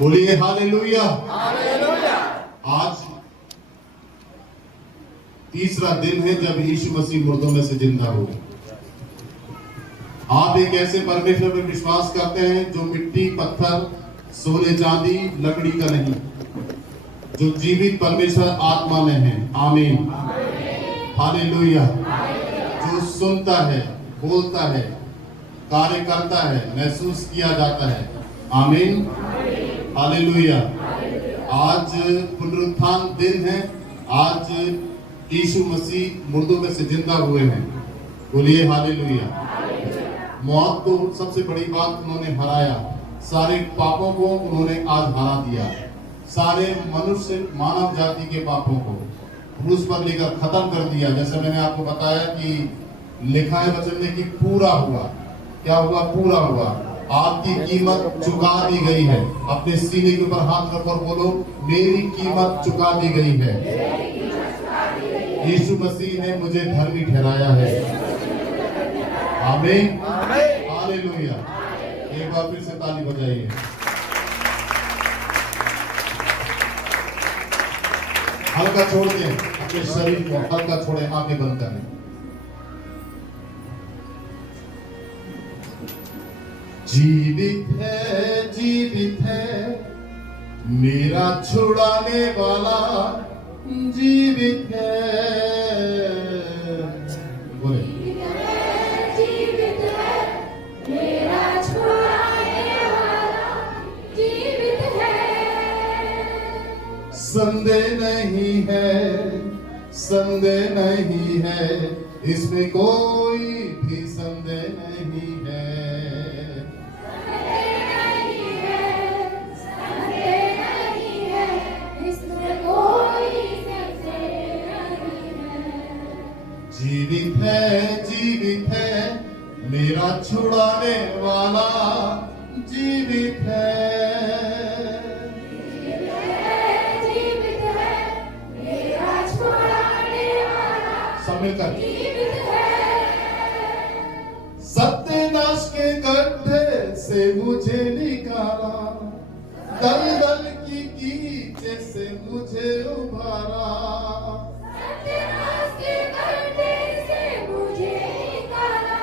बोलिए hallelujah. Hallelujah. आज तीसरा दिन है जब यीशु मसीह मुर्दों में से जिंदा हुए। आप एक ऐसे परमेश्वर पर विश्वास करते हैं जो मिट्टी, पत्थर, सोने, चांदी, लकड़ी का नहीं, जो जीवित परमेश्वर आत्मा में है। आमीन, हालेलुया। जो सुनता है, बोलता है, कार्य करता है, महसूस किया जाता है। आमीन, हालेलुया। आज पुनरुत्थान दिन है। आज यीशु मसीह मुर्दों में से जिंदा हुए हैं। बोलिए हालेलुया। मौत को सबसे बड़ी बात उन्होंने हराया। सारे पापों को उन्होंने आज हरा दिया। सारे मनुष्य, मानव जाति के पापों को क्रूस पर लेकर खत्म कर दिया। जैसे मैंने आपको बताया कि लिखा है वचन में कि पूरा हुआ। क्या हुआ? पूरा हुआ। आपकी कीमत चुका दी गई है। अपने सीने के ऊपर हाथ रखो और बोलो, मेरी कीमत चुका दी गई है। यीशु मसीह ने मुझे धर्मी ठहराया है। आमीन, हालेलुया। एक बार फिर से ताली बजाइए। हल्का छोड़ दें अपने शरीर को, हल्का छोड़े, आंखें बंद करें। जीवित है मेरा छुड़ाने वाला, जीवित है। बोले, जीवित है मेरा छुड़ाने वाला, जीवित है। संदेह नहीं है, इसमें कोई भी संदेह नहीं है। जीवित है मेरा छुड़ाने वाला, जीवित है। जीवित है मेरा छुड़ाने वाला, सब मिलकर जीवित है। सत्यानाश के गड्ढे से मुझे निकाला, दलदल की कीचे से मुझे उभारा। सत्यानाश के गड्ढे से मुझे निकाला,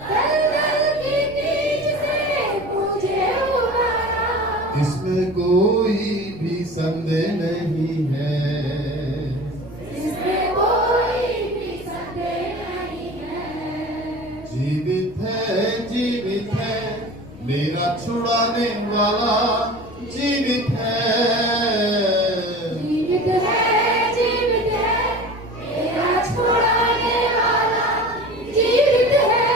दलदल की कीच से मुझे उबारा। इसमें कोई भी संदेह नहीं है। इसमें कोई भी संदेह नहीं है। जीवित है मेरा छुड़ाने वाला, जीवित है। जीवित है मेरा छुड़ाने वाला, जीवित है।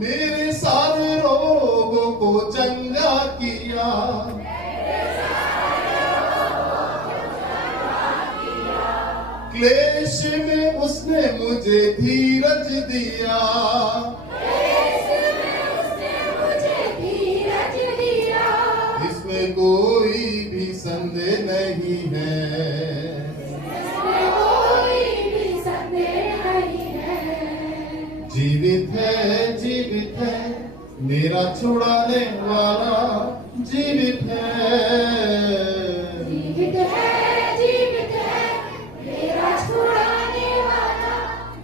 मेरे सारे रोगों को चंगा किया, क्लेश में उसने मुझे धीरज दिया। उसने मुझे धीरज दिया। इसमें कोई भी संदेह नहीं है। इसमें कोई भी संदेह नहीं है। जीवित है मेरा छुड़ाने वाला, जीवित है। जीवित है मेरा छुड़ाने वाला,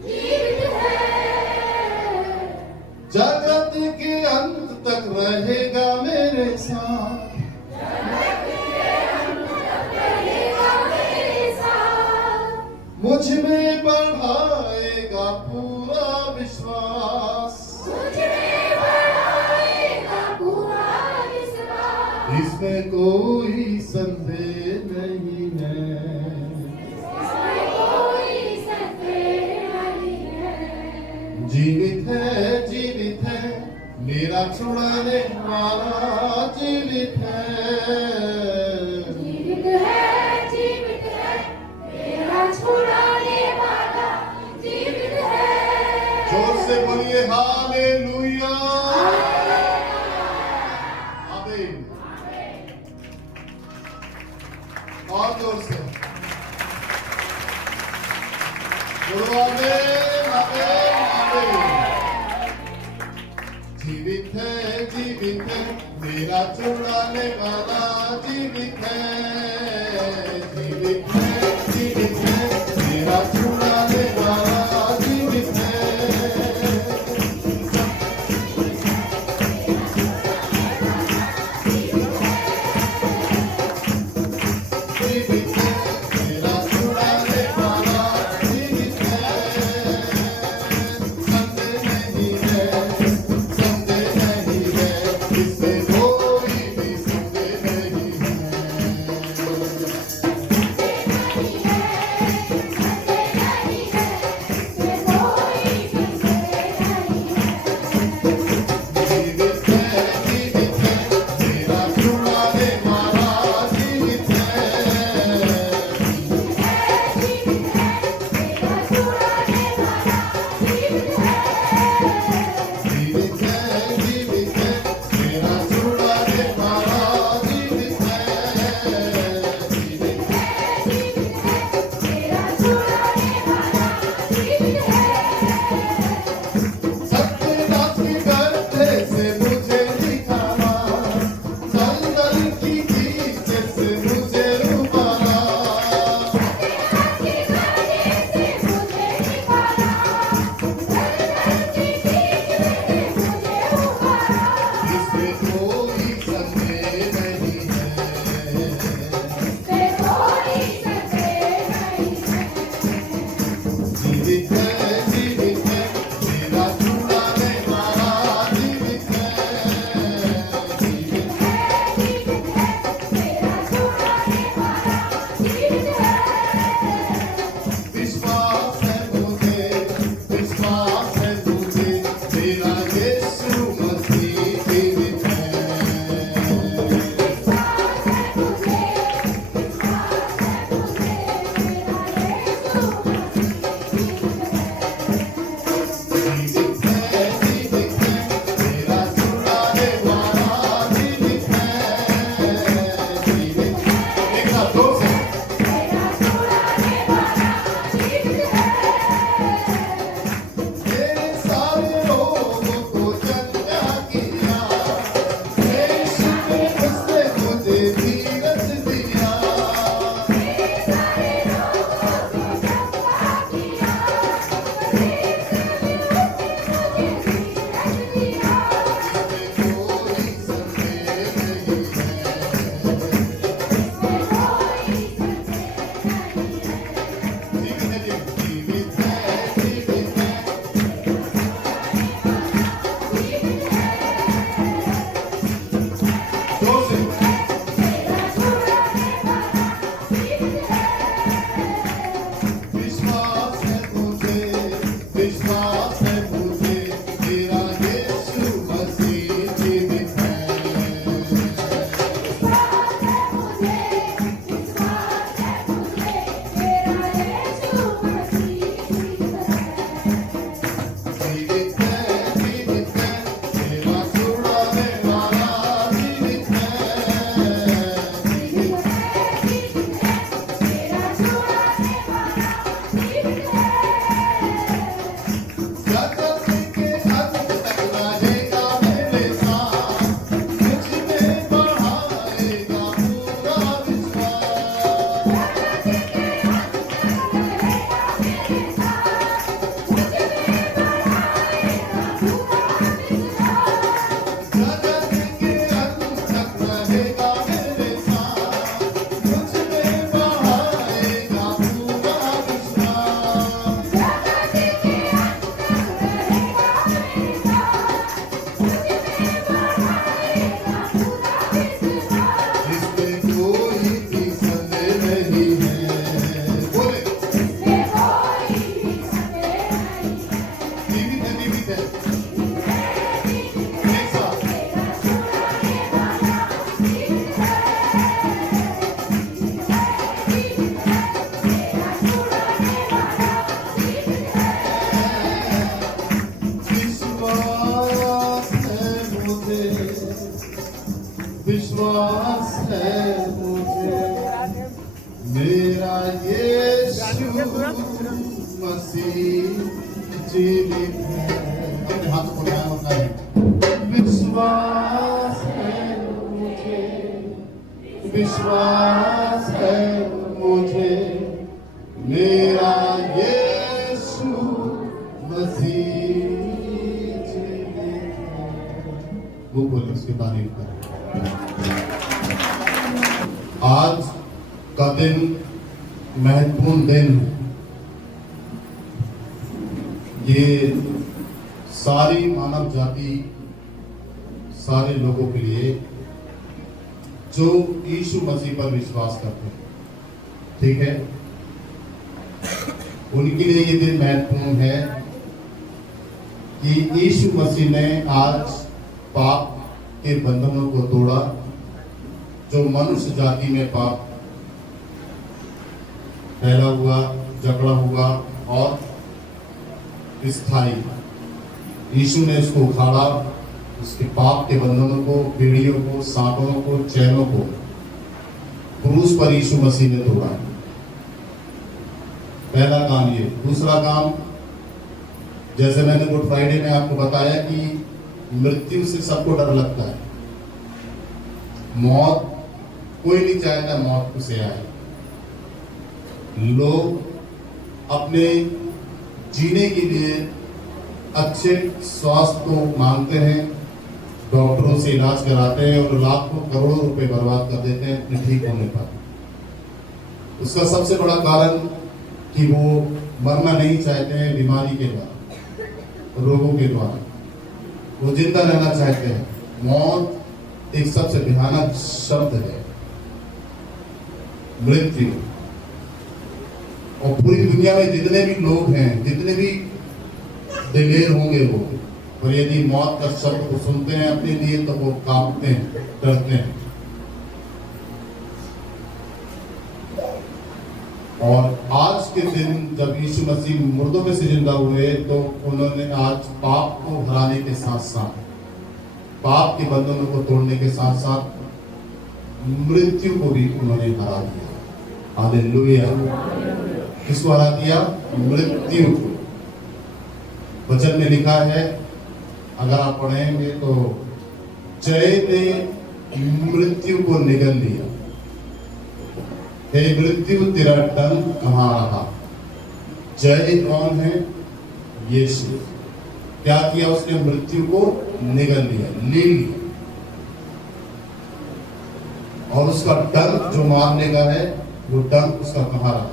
जीवित है। जगत के अंत तक रहेगा मेरे साथ, रहेगा मेरे साथ। मुझ में बढ़ाएगा पूरा विश्वास। मुझ में बढ़ाएगा पूरा विश्वास। इसमें कोई संदेह नहीं है। इसमें कोई संदेह नहीं है। जीवित है मेरा छुड़ाने वाला, जीवित है। जीवित है मेरा छुड़ाने वाला, जीवित है। जोर से बोलिए हालेलुया। आमीन। और जोर से बोलो आमीन, आमीन, आमीन। जीवित जीवित है मेरा छुड़ाने वाला जीवित है जीवित है जीवित है मेरा छुड़ाने वाला जीवित है जीवित है मेरा छुड़ाने वाला जीवित है संदेह नहीं है इसमें कोई भी संदेह नहीं जीवित है मेरा छुड़ाने वाला जीवित है जीवित है मेरा छुड़ाने वाला जीवित है जीवित सत्यनाथ की गर्दे से मुझे निकाला जंगल की बीच से मुझे उबाला इसमें कोई संदेह नहीं है जीवित है मेरा छुड़ाने वाला जीवित है जीवित विश्वास है मुझे मेरा यीशु मसीह जीवित है जीवित है मेरा छुड़ाने वाला जीवित है जीवित एक साथ दो से मेरे सारे रोगों को चंगा किया यीशु ने उसने मुझे धीरज दिया इसमें कोई संदेह नहीं है जीवित है दो से विश्वास है मुझे मेरा यीशु मसीह जीवित है जीवित है मेरा छुड़ाने वाला जीवित है जीवित जगत के अंत तक रहेगा मेरे साथ मुझ में बढ़ाएगा पूरा विश्वास जगत के अंत तक रहेगा मेरे साथ मुझ में बढ़ाएगा पूरा विश्वास इसमें कोई भी संदेह नहीं है बोले जीवित है एक साथ विश्वास है मुझे मेरा यीशु मसीह जीवित है। हाथ को ध्यान होता है। विश्वास है मुझे, विश्वास है मुझे, मेरा यीशु मसीह जीवित है। वो बोले उसकी तारीफ करें। आज का दिन महत्वपूर्ण दिन है। ये सारी मानव जाति, सारे लोगों के लिए जो यीशु मसीह पर विश्वास करते हैं, ठीक है, उनके लिए ये दिन महत्वपूर्ण है कि यीशु मसीह ने आज पाप के बंधनों को तोड़ा। जो मनुष्य जाति में पाप फैला हुआ, जकड़ा हुआ और स्थायी, यीशु ने उसको उखाड़ा। उसके पाप के बंधनों को, पीढ़ियों को, सांपों को, चैनों को क्रूस पर यीशु मसीह ने तोड़ा। पहला काम ये। दूसरा काम, जैसे मैंने गुड फ्राइडे में आपको बताया कि मृत्यु से सबको डर लगता है। मौत, कोई नहीं चाहता मौत उसे आए। लोग अपने जीने के लिए अच्छे स्वास्थ्य को मांगते हैं, डॉक्टरों से इलाज कराते हैं और लाखों करोड़ों रुपए बर्बाद कर देते हैं अपने ठीक होने पर। उसका सबसे बड़ा कारण कि वो मरना नहीं चाहते हैं बीमारी के द्वारा, रोगों के द्वारा। वो जिंदा रहना चाहते हैं। मौत एक सबसे भयानक शब्द है, मृत्यु। और पूरी दुनिया में जितने भी लोग हैं, जितने भी दिलेर होंगे वो, और यदि मौत का शब्द को सुनते हैं अपने लिए तो वो कांपते हैं, डरते हैं। और आज के दिन जब यीशु मसीह मुर्दों में से जिंदा हुए तो उन्होंने आज पाप को हराने के साथ साथ, पाप के बंधनों को तोड़ने के साथ साथ मृत्यु को भी उन्होंने हरा दिया। हालेलुया। किसको हरा दिया? मृत्यु को। वचन में लिखा है, अगर आप पढ़ेंगे तो, जय ने मृत्यु को निगल लिया। हे मृत्यु तेरा दंड कहाँ रहा? जय कौन है? यीशु। क्या किया उसने? मृत्यु को निगल लिया, ले लिया। और उसका डंक जो मारने का है, वो डंक उसका कहाँ रहा?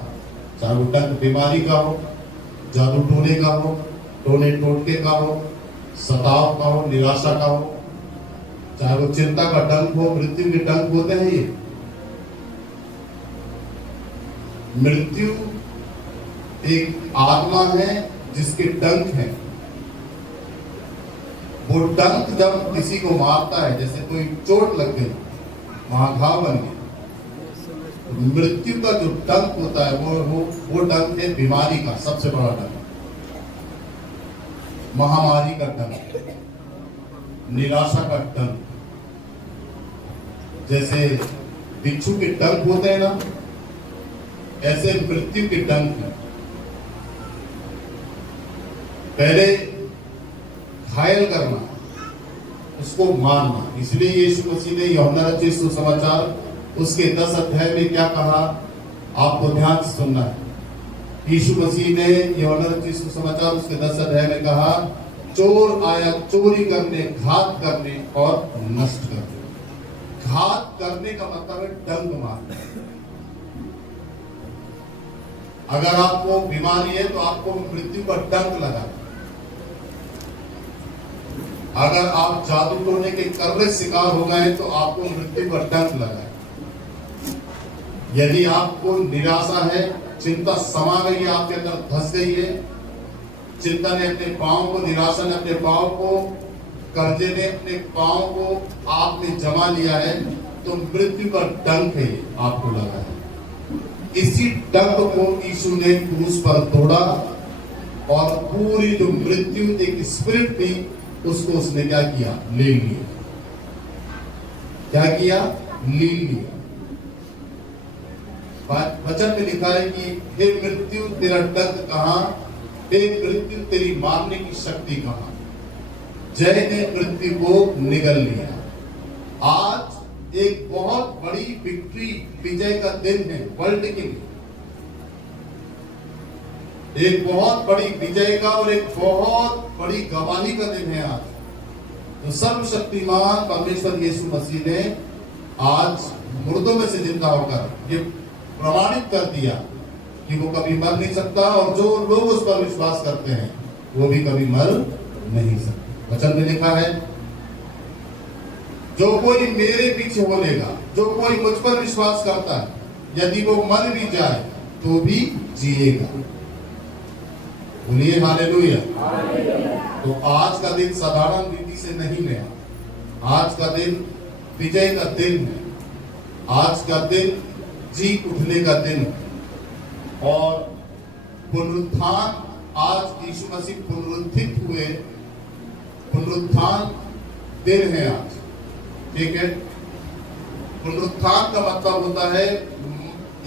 चाहे वो डंक बीमारी का हो, जादू टोने का हो, टोने टोटके का हो, सताव का हो, निराशा का हो, चाहे वो चिंता का डंक हो, मृत्यु के डंक होते हैं ये। मृत्यु एक आत्मा है जिसके डंक है। वो डंक जब किसी को मारता है, जैसे कोई चोट लग गई, वहां घाव बन गया, मृत्यु का जो डंक होता है वो डंक है बीमारी का सबसे बड़ा डंक, महामारी का डंक, निराशा का डंक। जैसे बिच्छू के डंक होते हैं ना, ऐसे मृत्यु के डंक है। पहले घायल करना, उसको मारना। इसलिए यीशु मसीह ने यूहन्ना रचित सुसमाचार उसके 10 अध्याय में क्या कहा, आपको ध्यान से सुनना है। यीशु मसीह ने यूहन्ना रचित सुसमाचार उसके 10 अध्याय में कहा, चोर आया चोरी करने, घात करने और नष्ट करने। घात करने का मतलब है डंक मारना। अगर आपको बीमारी है तो आपको मृत्यु का डंक लगा। अगर आप जादू टोने के कर्रे शिकार हो गए तो आपको मृत्यु का डंक लगा। यदि आपको निराशा है, चिंता समा गई है, आपके अंदर धंस गई है, चिंता ने अपने पांव को, निराशा ने अपने पांव को, कर्जे ने अपने पांव को आप में जमा लिया है, तो मृत्यु का डंक है आपको लगा है। इसी डंक को यीशु ने क्रूस पर तोड़ा और पूरी जो मृत्यु एक स्पिरिट थी उसको उसने क्या किया? ले लिया। क्या किया? ले लिया। वचन में लिखा है कि हे मृत्यु तेरा डंक कहां? हे मृत्यु तेरी मारने की शक्ति कहां? जय ने मृत्यु को निगल लिया। आज एक बहुत बड़ी विक्ट्री, विजय का दिन है वर्ल्ड के लिए। एक बहुत बड़ी विजय का और एक बहुत बड़ी गवाही का दिन है आज। तो सर्वशक्तिमान परमेश्वर यीशु मसीह ने आज मुर्दों में से जिंदा होकर ये प्रमाणित कर दिया कि वो कभी मर नहीं सकता, और जो लोग उस पर विश्वास करते हैं वो भी कभी मर नहीं सकते। वचन में लिखा है, जो कोई मेरे पीछे बोलेगा, जो कोई मुझ पर विश्वास करता है, यदि वो मर भी जाए तो भी जिएगा। बोलिए हालेलुया। तो आज का दिन साधारण रीति से नहीं गया। आज का दिन विजय का दिन है। आज का दिन जी उठने का दिन है। और पुनरुत्थान, आज यीशु मसीह पुनरुत्थित हुए, पुनरुत्थान दिन है आज। ठीक है। पुनरुत्थान का मतलब होता है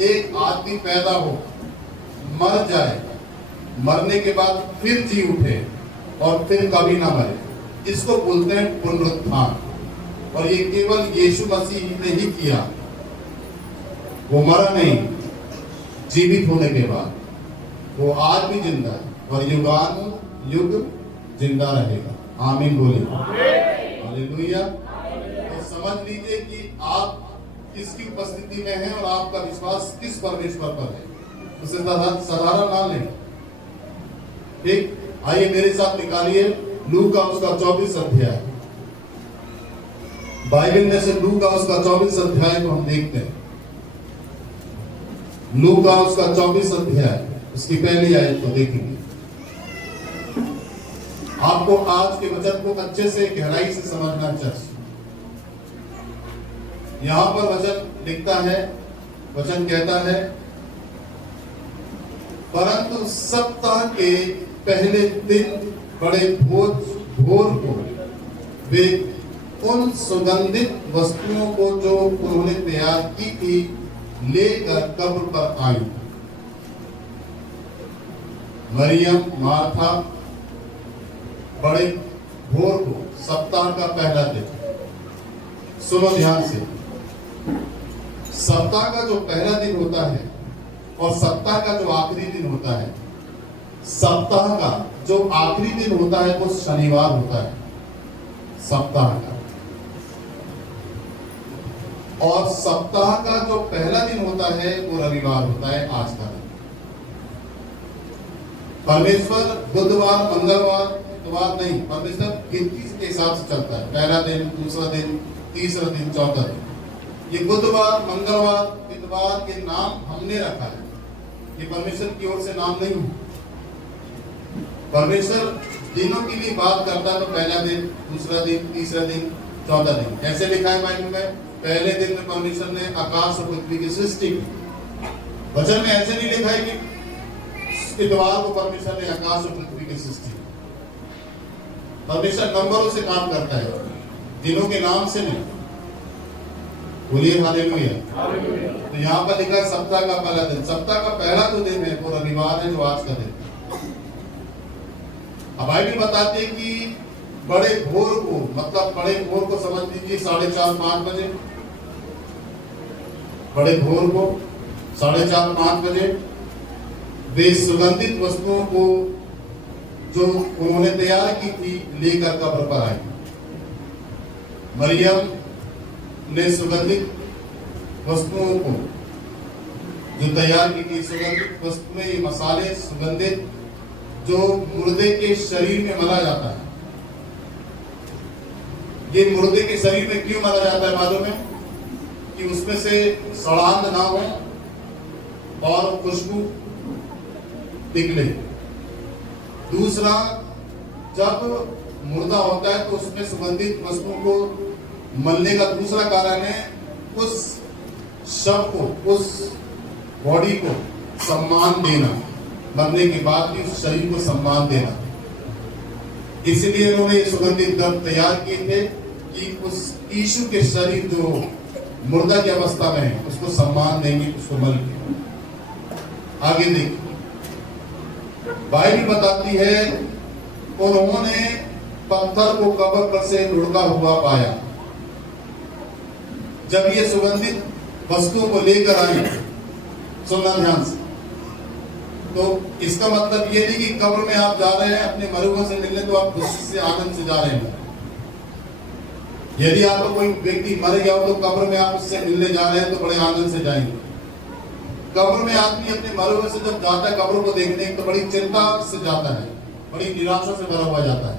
एक आदमी पैदा हो, मर जाए, मरने के बाद फिर जी उठे और फिर कभी ना मरे। इसको बोलते हैं पुनरुत्थान। और ये केवल यीशु मसीह ने ही किया। वो मरा नहीं, जीवित होने के बाद वो आज भी जिंदा है और युगान युग जिंदा रहेगा। आमीन बोले हालेलुया। तो समझ लीजिए कि आप किसकी उपस्थिति में हैं और आपका विश्वास किस परमेश्वर पर है। उसे साधारण ना लें। ठीक, आइए मेरे साथ निकालिए लूका उसका 24 अध्याय। बाइबल में से लूका उसका 24 अध्याय को हम देखते हैं। लूका उसका 24 अध्याय, उसकी पहली आयत को देखेंगे। आपको आज के वचन को अच्छे से गहराई से समझना चाहिए। यहां पर वचन लिखता है, वचन कहता है, परंतु सप्ताह के पहले दिन बड़े भोर को वे उन सुगंधित वस्तुओं को जो उन्होंने तैयार की थी लेकर कब्र पर आई। मरियम, मार्था, बड़े भोर को, सप्ताह का पहला दिन। सुनो ध्यान से, सप्ताह का जो पहला दिन होता है और सप्ताह का जो आखिरी दिन होता है, सप्ताह का जो आखिरी दिन होता है वो शनिवार होता है सप्ताह का, और सप्ताह का जो पहला दिन होता है वो रविवार होता है, आज का दिन। परमेश्वर बुधवार, मंगलवार, इतवार नहीं, परमेश्वर गिनती के हिसाब से चलता है। पहला दिन, दूसरा दिन, तीसरा दिन, चौथा दिन। ये बुधवार, मंगलवार, इतवार के नाम हमने रखा है, ये परमेश्वर की ओर से नाम नहीं है। परमेश्वर दिनों की भी बात करता है तो पहला दिन, दूसरा दिन, तीसरा दिन, चौथा दिन। ऐसे लिखा है बाइबल में, पहले दिन में परमेश्वर ने आकाश और पृथ्वी की सृष्टि की। वचन में ऐसे नहीं लिखा है कि इतवार को परमेश्वर ने आकाश और पृथ्वी की सृष्टि की। परमेश्वर नंबरों से काम करता है, दिनों के नाम से नहीं। बोलिए हालेलुया। तो यहाँ पर लिखा है सप्ताह का पहला दिन। सप्ताह का पहला जो दिन है वो रविवार है, जो आज का दिन। अब बाइबल बताते हैं कि बड़े भोर को, मतलब बड़े भोर को समझ लीजिए 4:30-5 बजे। बड़े भोर को 4:30-5 बजे वे सुगंधित वस्तुओं को जो उन्होंने तैयार की थी लेकर कब्र पर आई। मरियम ने सुगंधित वस्तुओं को जो तैयार की थी, सुगंधित वस्तुएं, ये मसाले सुगंधित जो मुर्दे के शरीर में मला जाता है। ये मुर्दे के शरीर में क्यों मला जाता है मालूम है? कि उसमें से सड़ांध ना हो और खुशबू निकले। दूसरा, जब मुर्दा होता है तो उसमें सुगंधित वस्तुओं को मलने का दूसरा कारण है उस शव को, उस बॉडी को सम्मान देना, मरने के बाद भी उस शरीर को सम्मान देना। इसलिए उन्होंने सुगंधित द्रव्य तैयार किए थे कि उस यीशु के शरीर जो मुर्दा की अवस्था में है उसको सम्मान देंगे, उसको मल के। आगे देखिए, बाइबल बताती है उन्होंने पत्थर को कब्र पर से लुढ़का हुआ पाया। जब ये सुगंधित वस्तुओं को लेकर आए, सुनना ध्यान से, तो इसका मतलब ये नहीं कि कब्र में आप जा रहे हैं अपने मरे हुए से मिलने, तो आप खुशी से आनंद से जा रहे हैं। यदि आपको कोई व्यक्ति मर गया हो तो कब्र में आप उससे मिलने जा रहे हैं तो बड़े आनंद से जाएंगे। कब्र में आदमी अपने मरे हुए से जब जाता है कब्र को देखने, तो बड़ी चिंता से जाता है, बड़ी निराशा से भरा हुआ जाता है,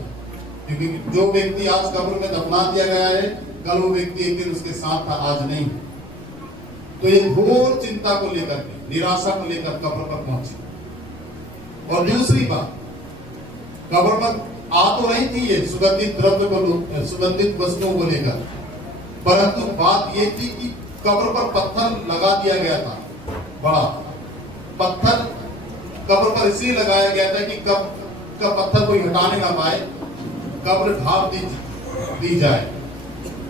क्योंकि जो व्यक्ति आज कब्र में दफना दिया गया है, कल वो व्यक्ति एक दिन उसके साथ था, आज नहीं। तो ये घोर चिंता को लेकर के, निराशा को लेकर कब्र पर पहुंचे। और दूसरी बात, कब्र पर आ तो रही थी ये सुगंधित द्रव्य को, सुगंधित वस्तुओं को लेकर, परंतु बात ये थी कि कब्र पर पत्थर लगा दिया गया था। बड़ा पत्थर कब्र पर इसलिए लगाया गया था कि कब्र का पत्थर कोई हटाने ना पाए, कब्र ढाप दी जाए।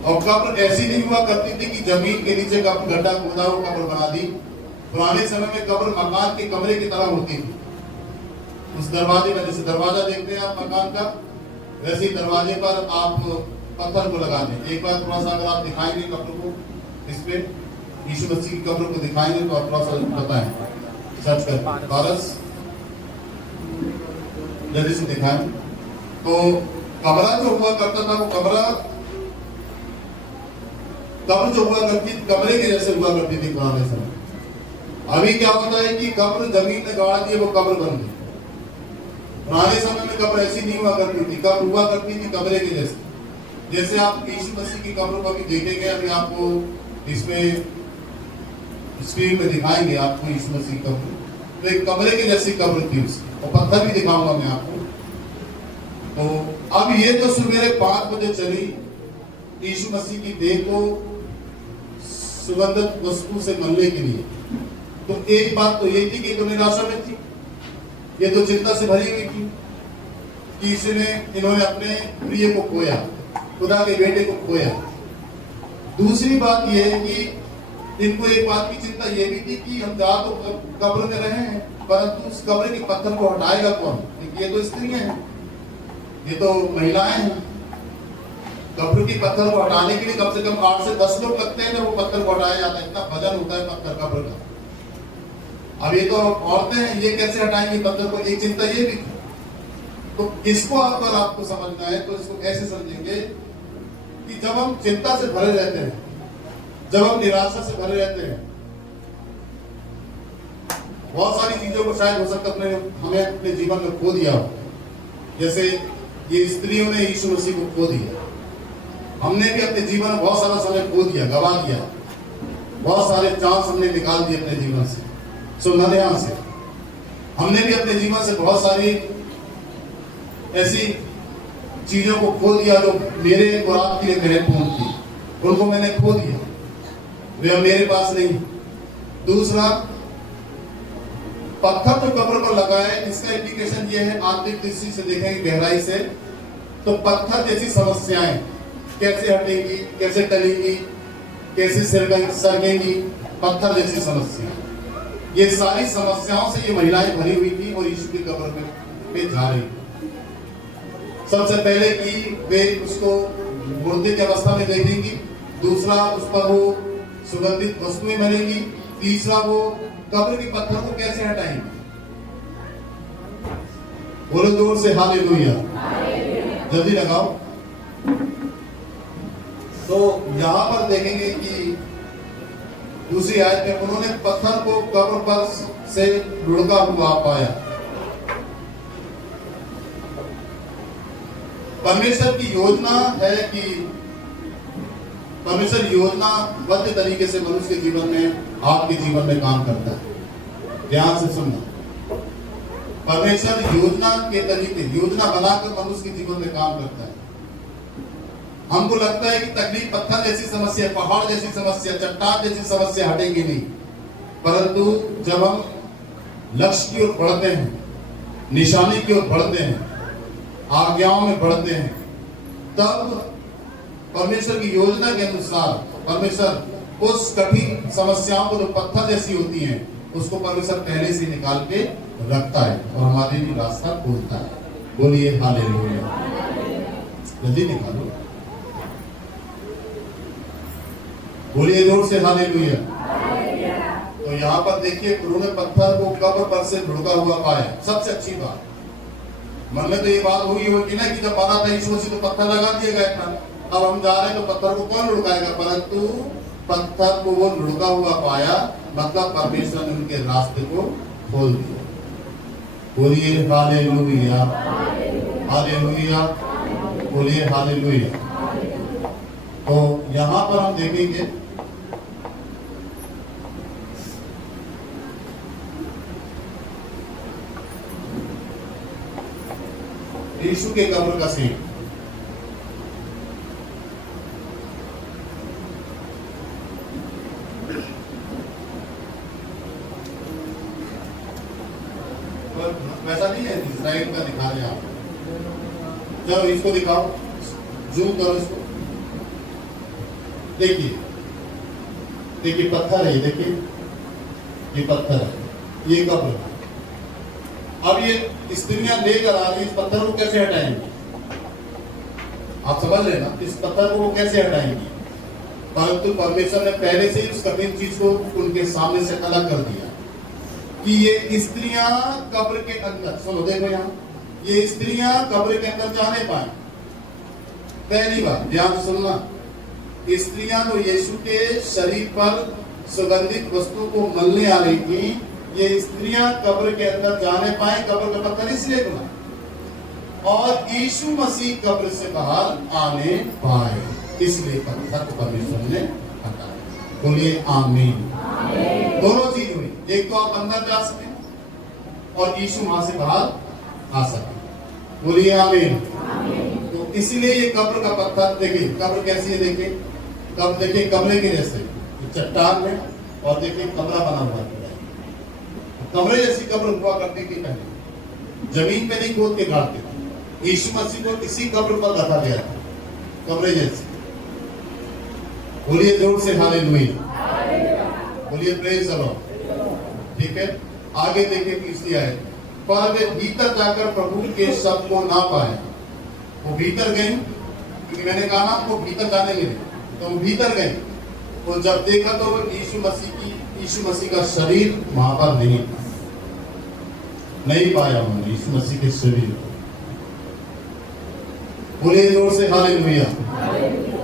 और कब्र ऐसी नहीं हुआ करती थी कि जमीन के नीचे कब्र गड्ढा खोदा हो कब्र बना दी। पुराने समय में कब्र मकान के कमरे की तरह होती थी। उस दरवाजे में, जैसे दरवाजा देखते हैं आप मकान का, वैसे ही दरवाजे पर आप पत्थर को लगा दें। एक बार थोड़ा सा अगर आप दिखाएंगे कब्र को, इस पे यीशु मसीह की कब्र को दिखाएंगे तो आप थोड़ा सा बताएं, सर्च कर पारस जल्दी से दिखाएं। तो कमरा जो हुआ करता था, वो कब्र जो हुआ करती कमरे के जैसे हुआ करती थी पुराने समय। अभी क्या होता है कि कब्र जमीन में गाड़ दी, वो कब्र बन गई। पुराने समय में कब्र ऐसी नहीं हुआ करती थी, कब्र हुआ करती थी कमरे के जैसे। जैसे आप यीशु मसीह की कब्र को भी देखेंगे, अभी आपको इसमें स्क्रीन में दिखाएंगे आपको यीशु मसीह की कब्र, तो एक कमरे के जैसी कब्र थी उसकी, और पत्थर भी दिखाऊंगा मैं आपको। तो अब ये तो सवेरे 5 बजे चली यीशु मसीह की देह को सुगंधित वस्तु से मलने के लिए, तो एक बात तो ये थी कि तो निराशा में थी, ये तो चिंता से भरी हुई थी कि इन्होंने अपने प्रिय को खोया, खुदा के बेटे को खोया। दूसरी बात यह है कि इनको एक बात की चिंता यह भी थी कि हम जा तो कब्र में रहे हैं, परंतु उस कब्र के पत्थर को हटाएगा कौन? ये तो स्त्रियां हैं, ये तो महिलाएं हैं। कब्र की पत्थर को हटाने के लिए कम से कम 8 से 10 लोग लगते हैं, वो पत्थर को हटाया जाता है, इतना वजन होता है पत्थर कब्र का। अब ये तो औरतें हैं, ये कैसे हटाएंगी पत्थर को? एक चिंता ये भी थी। तो इसको अगर आपको समझना है तो इसको ऐसे समझेंगे कि जब हम चिंता से भरे रहते हैं, जब हम निराशा से भरे रहते हैं, बहुत सारी चीजों को शायद हो सकता है हमें अपने जीवन में खो दिया हो। जैसे ये स्त्रियों ने यीशु मसीह को खो दिया, हमने भी अपने जीवन में बहुत सारा समय खो दिया, गवा दिया, बहुत सारे चांस हमने निकाल दिए अपने जीवन से। सुनना ध्यान से, हमने भी अपने जीवन से बहुत सारी ऐसी चीजों को खो दिया जो मेरे और आपके लिए महत्वपूर्ण थी, उनको मैंने खो दिया, वे मेरे पास नहीं। दूसरा, पत्थर जो कब्र पर लगा है, इसका इंडिकेशन ये है, आंतरिक दृष्टि से देखेंगे गहराई से, तो पत्थर जैसी समस्याएं कैसे हटेंगी, कैसे टलेंगी, कैसे सरकेंगी, पत्थर जैसी समस्या, ये सारी समस्याओं से ये महिलाएं भरी हुई थी और यीशु की कब्र पे जा रही। सबसे पहले कि वे उसको मुर्दे की अवस्था में देखेंगी, दूसरा उस पर वो सुगंधित वस्तुएं मलेंगी, तीसरा वो कब्र के पत्थर को कैसे हटाएंगे। बोलो जोर से हालेलुया, जल्दी लगाओ। तो यहां पर देखेंगे कि दूसरी आयत में उन्होंने पत्थर को कब्र पर से लुढ़का हुआ पाया। परमेश्वर की योजना है कि परमेश्वर योजनाबद्ध तरीके से मनुष्य के जीवन में, आपके जीवन में काम करता है। ध्यान से सुनना, परमेश्वर योजना के तरीके, योजना बनाकर मनुष्य के जीवन में काम करता है। हमको लगता है कि तकलीफ, पत्थर जैसी समस्या, पहाड़ जैसी समस्या, चट्टान जैसी समस्या हटेगी नहीं, परंतु जब हम लक्ष्य की ओर बढ़ते हैं, निशानी की ओर बढ़ते हैं, आज्ञाओं में बढ़ते हैं, तब परमेश्वर की योजना के अनुसार परमेश्वर उस कठिन समस्याओं को जो पत्थर जैसी होती हैं, उसको परमेश्वर पहले से निकाल के रखता है और हमारे लिए रास्ता खोलता है। बोलिए हालेलुया। जल्दी निकालो, बोलिए जोर से हालेलुया। तो यहाँ पर देखिए उन्होंने पत्थर को कब्र पर से लुढ़का हुआ पाया। सबसे अच्छी बात मन में तो ये बात हुई होगी ना कि जब मारा था यीशु मसीह तो पत्थर लगा दिया गया था, अब हम जा रहे हैं तो पत्थर को कौन लुढ़काएगा, परंतु पत्थर को वो लुढ़का हुआ पाया, मतलब परमेश्वर ने उनके रास्ते को खोल दिया। बोलिए हालेलुया, हालेलुया, बोलिए हालेलुया। तो यहाँ पर हम देखेंगे यीशु के कब्र का सीन। वैसा नहीं है इस्राइल का दिखा रहे आप, चलो इसको दिखाओ, जूम करो इसको, देखिए देखिए पत्थर है, देखिए ये पत्थर है, ये कब्र है। अब ये स्त्रियां लेकर आ रही, इस पत्थर को कैसे हटाएंगी, आप समझ लेना, इस पत्थर को वो कैसे हटाएंगी, परंतु परमेश्वर ने पहले से ही उस कठिन चीज को उनके सामने से अलग कर दिया कि ये स्त्रियां कब्र के अंदर, सुनो देखो यहाँ, ये स्त्रियां कब्र के अंदर जाने पाए। पहली बार ध्यान सुनना, स्त्रियां तो यीशु के शरीर पर सुगंधित वस्तु को मलने आ रही थी, ये स्त्रियां कब्र के अंदर जाने पाए, कब्र का पत्थर इसलिए बना, और यीशु मसीह कब्र से बाहर आने पाए, इसलिए पत्थर को परमेश्वर ने हटाया। बोलिए आमीन। दोनों चीज हुई, एक तो आप अंदर जा सके और यीशु वहां से बाहर आ सके। बोलिए आमीन। तो इसीलिए ये कब्र का पत्थर देखिए, कब्र कैसी है देखिए, कब्र देखिए कमरे के जैसे चट्टान में, और देखिए कमरा बना हुआ है, कमरे जैसी कब्र हुआ करती थी पहले, जमीन पे नहीं खोद के गाड़ते थे। यीशु मसीह को इसी कब्र पर रखा गया था, कमरे जैसी। बोलिए जोर से हालेलुया, बोलिए प्रेज द लॉर्ड। ठीक है, आगे देखिए तीसरी आयत, पर वे भीतर जाकर प्रभु के शब्द को ना पाए। वो भीतर गई, क्योंकि मैंने कहा ना आपको भीतर जाने के लिए, तो वो भीतर गई, तो जब देखा तो वो यीशु मसीह का शरीर वहां पर नहीं था, नहीं पाया उन्होंने यीशु मसीह के शरीर को। बोलिए जोर से हालेलुया।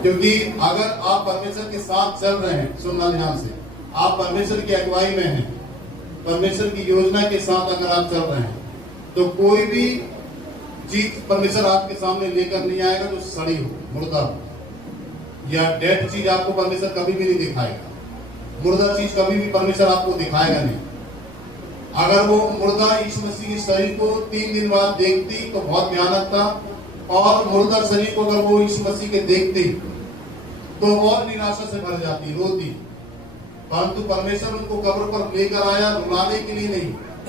क्योंकि अगर आप परमेश्वर के साथ चल रहे हैं, सुनना ध्यान से, आप परमेश्वर की अगुवाई में हैं, परमेश्वर की योजना के साथ अगर आप चल रहे हैं, तो कोई भी चीज परमेश्वर आपके सामने लेकर नहीं आएगा जो सड़ी हो, मुर्दा हो, या डेड चीज आपको परमेश्वर कभी भी नहीं दिखाएगा, मुर्दा चीज कभी भी परमेश्वर आपको दिखाएगा नहीं। अगर वो मुर्दा यीशु मसीह के शरीर को 3 दिन बाद देखती तो बहुत भयानक था, और मुर्दा शरीर को अगर वो यीशु मसीह के देखती तो और निराशा से भर जाती, रोती। परंतु परमेश्वर उनको कब्र पर लेकर आया, रुलाने के लिए नहीं,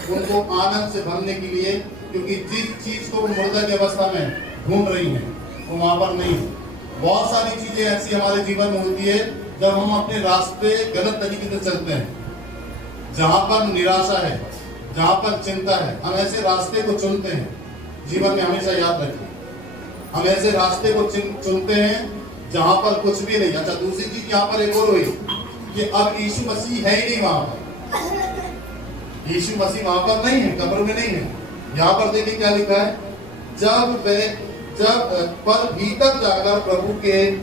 उनको आनंद से भरने के लिए, क्योंकि जिस चीज को वो मुर्दा की अवस्था में ढूंढ रही है वो वहां पर नहीं है। बहुत सारी चीजें ऐसी हमारे जीवन में होती है जब हम अपने रास्ते गलत तरीके से चलते हैं, जहां पर निराशा है, जहां पर चिंता है, हम ऐसे रास्ते को चुनते हैं। जीवन में हमेशा याद रखिए, हम ऐसे रास्ते को चुनते हैं जहां पर कुछ भी नहीं। अच्छा, दूसरी चीज यहाँ पर एक और हुई कि अब यीशु मसीह है ही नहीं वहां पर, यीशु मसीह वहां पर नहीं है, कब्र में नहीं है। यहाँ पर देखिए क्या लिखा है, जब पर भीतर जाकर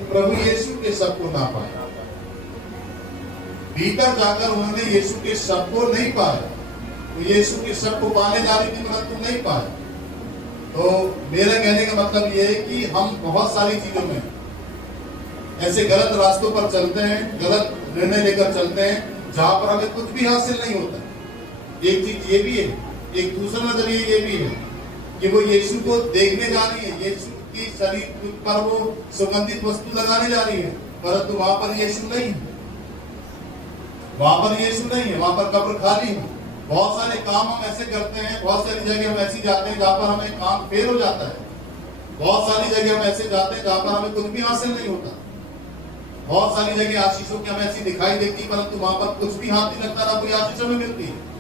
प्रभु यीशु के शब्द को ना पाया। भीतर जाकर उन्होंने यीशु के शब्द को नहीं पाया, तो यीशु के शब्द को पाने जा रही थी परंतु नहीं पाया। तो मेरे कहने का मतलब ये है कि हम बहुत सारी चीजों में ऐसे गलत रास्तों पर चलते हैं, गलत निर्णय लेकर चलते हैं जहां पर हमें कुछ भी हासिल नहीं होता। एक चीज ये भी है, एक दूसरा नजरिया ये भी है कि वो यीशु को देखने जा रही है, यीशु की शरीर पर वो सुगंधित वस्तु लगाने जा रही है, परंतु वहां पर यीशु नहीं है, वहां पर यीशु नहीं है, वहां पर कब्र खाली है। बहुत सारे काम हम ऐसे करते हैं, बहुत सारी जगह हम ऐसी जाते हैं जहां पर हमें काम फेल हो जाता है, बहुत सारी जगह हम ऐसे जाते हैं जहां पर हमें कुछ भी हासिल नहीं होता, बहुत सारी जगह आशीषों की हमें ऐसी दिखाई देती, परंतु वहां पर कुछ भी हाथ नहीं लगता, ना कोई आशीष हमें मिलती है।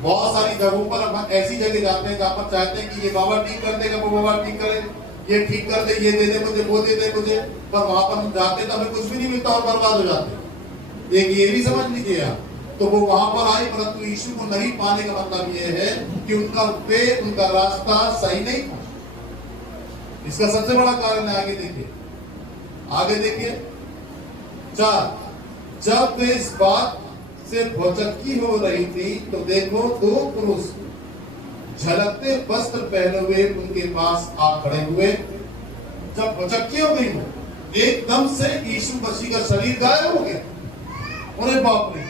बहुत सारी जगहों पर हम ऐसी जगह जाते हैं जहां पर चाहते हैं कि ये बाबा ठीक कर देगा, वो बाबा ठीक करे, ये ठीक कर दे, ये दे दे मुझे, वो दे दे मुझे, पर वहां पर हम जाते तो हमें कुछ भी नहीं मिलता और बर्बाद हो जाते। एक ये भी समझ लीजिए आप, तो वो वहां पर आए परंतु यीशु को नहीं पाने का मतलब ये है कि उनका वे उनका रास्ता सही नहीं था। इसका सबसे बड़ा कारण है, आगे देखिए, आगे देखिए 4, जब वे इस बात से भौचक्की हो रही थी तो देखो 2 पुरुष झलकते वस्त्र पहने हुए उनके पास आ खड़े हुए। जब भौचक्की हो गई, एकदम से यीशु मसीह का शरीर गायब हो गया। अरे बाप रे,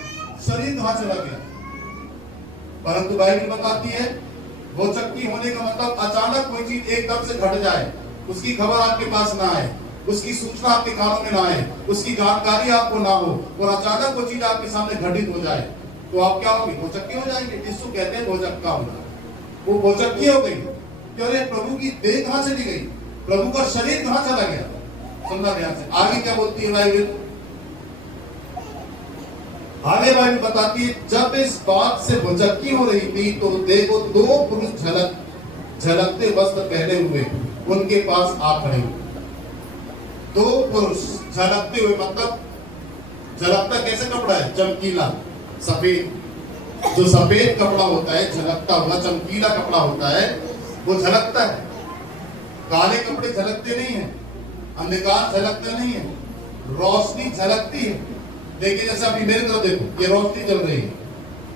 शरीर कहां चला गया? परंतु बाइबल बताती है भौचक्की होने का मतलब अचानक कोई चीज एकदम से घट जाए, उसकी खबर आपके पास ना आए, उसकी सूचना आपके कानों में ना आए, उसकी जानकारी आपको ना हो और अचानक वो चीज आपके सामने घटित हो जाए, तो आप क्या होंगे? भौचक्की हो जाएंगे। जिसको कहते हैं भौचक्का होना। वो भौचक्की हो गई कि अरे प्रभु की देह कहां चली गई, प्रभु का शरीर कहां चला गया। सुनना ध्यान से, आगे क्या बोलती है बाइबल? आगे बाइबल बताती है जब इस बात से भौचक्की हो रही थी तो देखो 2 पुरुष झलकते वस्त्र पहने हुए उनके पास आ खड़े। 2 पुरुष झलकते हुए मतलब झलकता कैसे कपड़ा है? चमकीला, सफेद। जो सफेद कपड़ा होता है, झलकता हुआ चमकीला कपड़ा होता है, वो झलकता है। काले कपड़े झलकते नहीं है, अंधकार झलकता नहीं है, रोशनी झलकती है। देखिए जैसे अभी मेरी तरफ देखो, ये रोशनी चल रही है,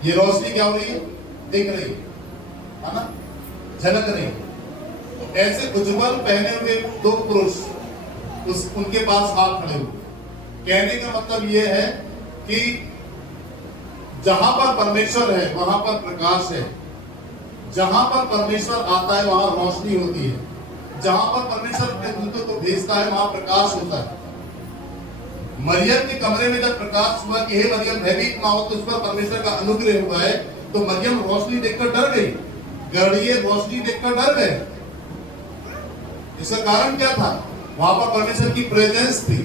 ये रोशनी क्या हो रही है? दिख रही है ना, झलक रही है। ऐसे उज्जवल पहने हुए 2 पुरुष उनके पास हाथ खड़े हुए। कहने का मतलब ये है कि जहां पर परमेश्वर है वहां पर प्रकाश है, जहां पर परमेश्वर आता है वहां रोशनी होती है, जहां पर परमेश्वर अपने दूतों को भेजता है वहां प्रकाश होता है। मरियम के कमरे में जब प्रकाश हुआ कि हे मरियम भयभीत ना हो, तो उस पर परमेश्वर का अनुग्रह हुआ है, तो मरियम रोशनी देखकर डर गई, गड़िए रोशनी देखकर डर गए। इसका कारण क्या था? वहां पर परमेश्वर की प्रेजेंस थी,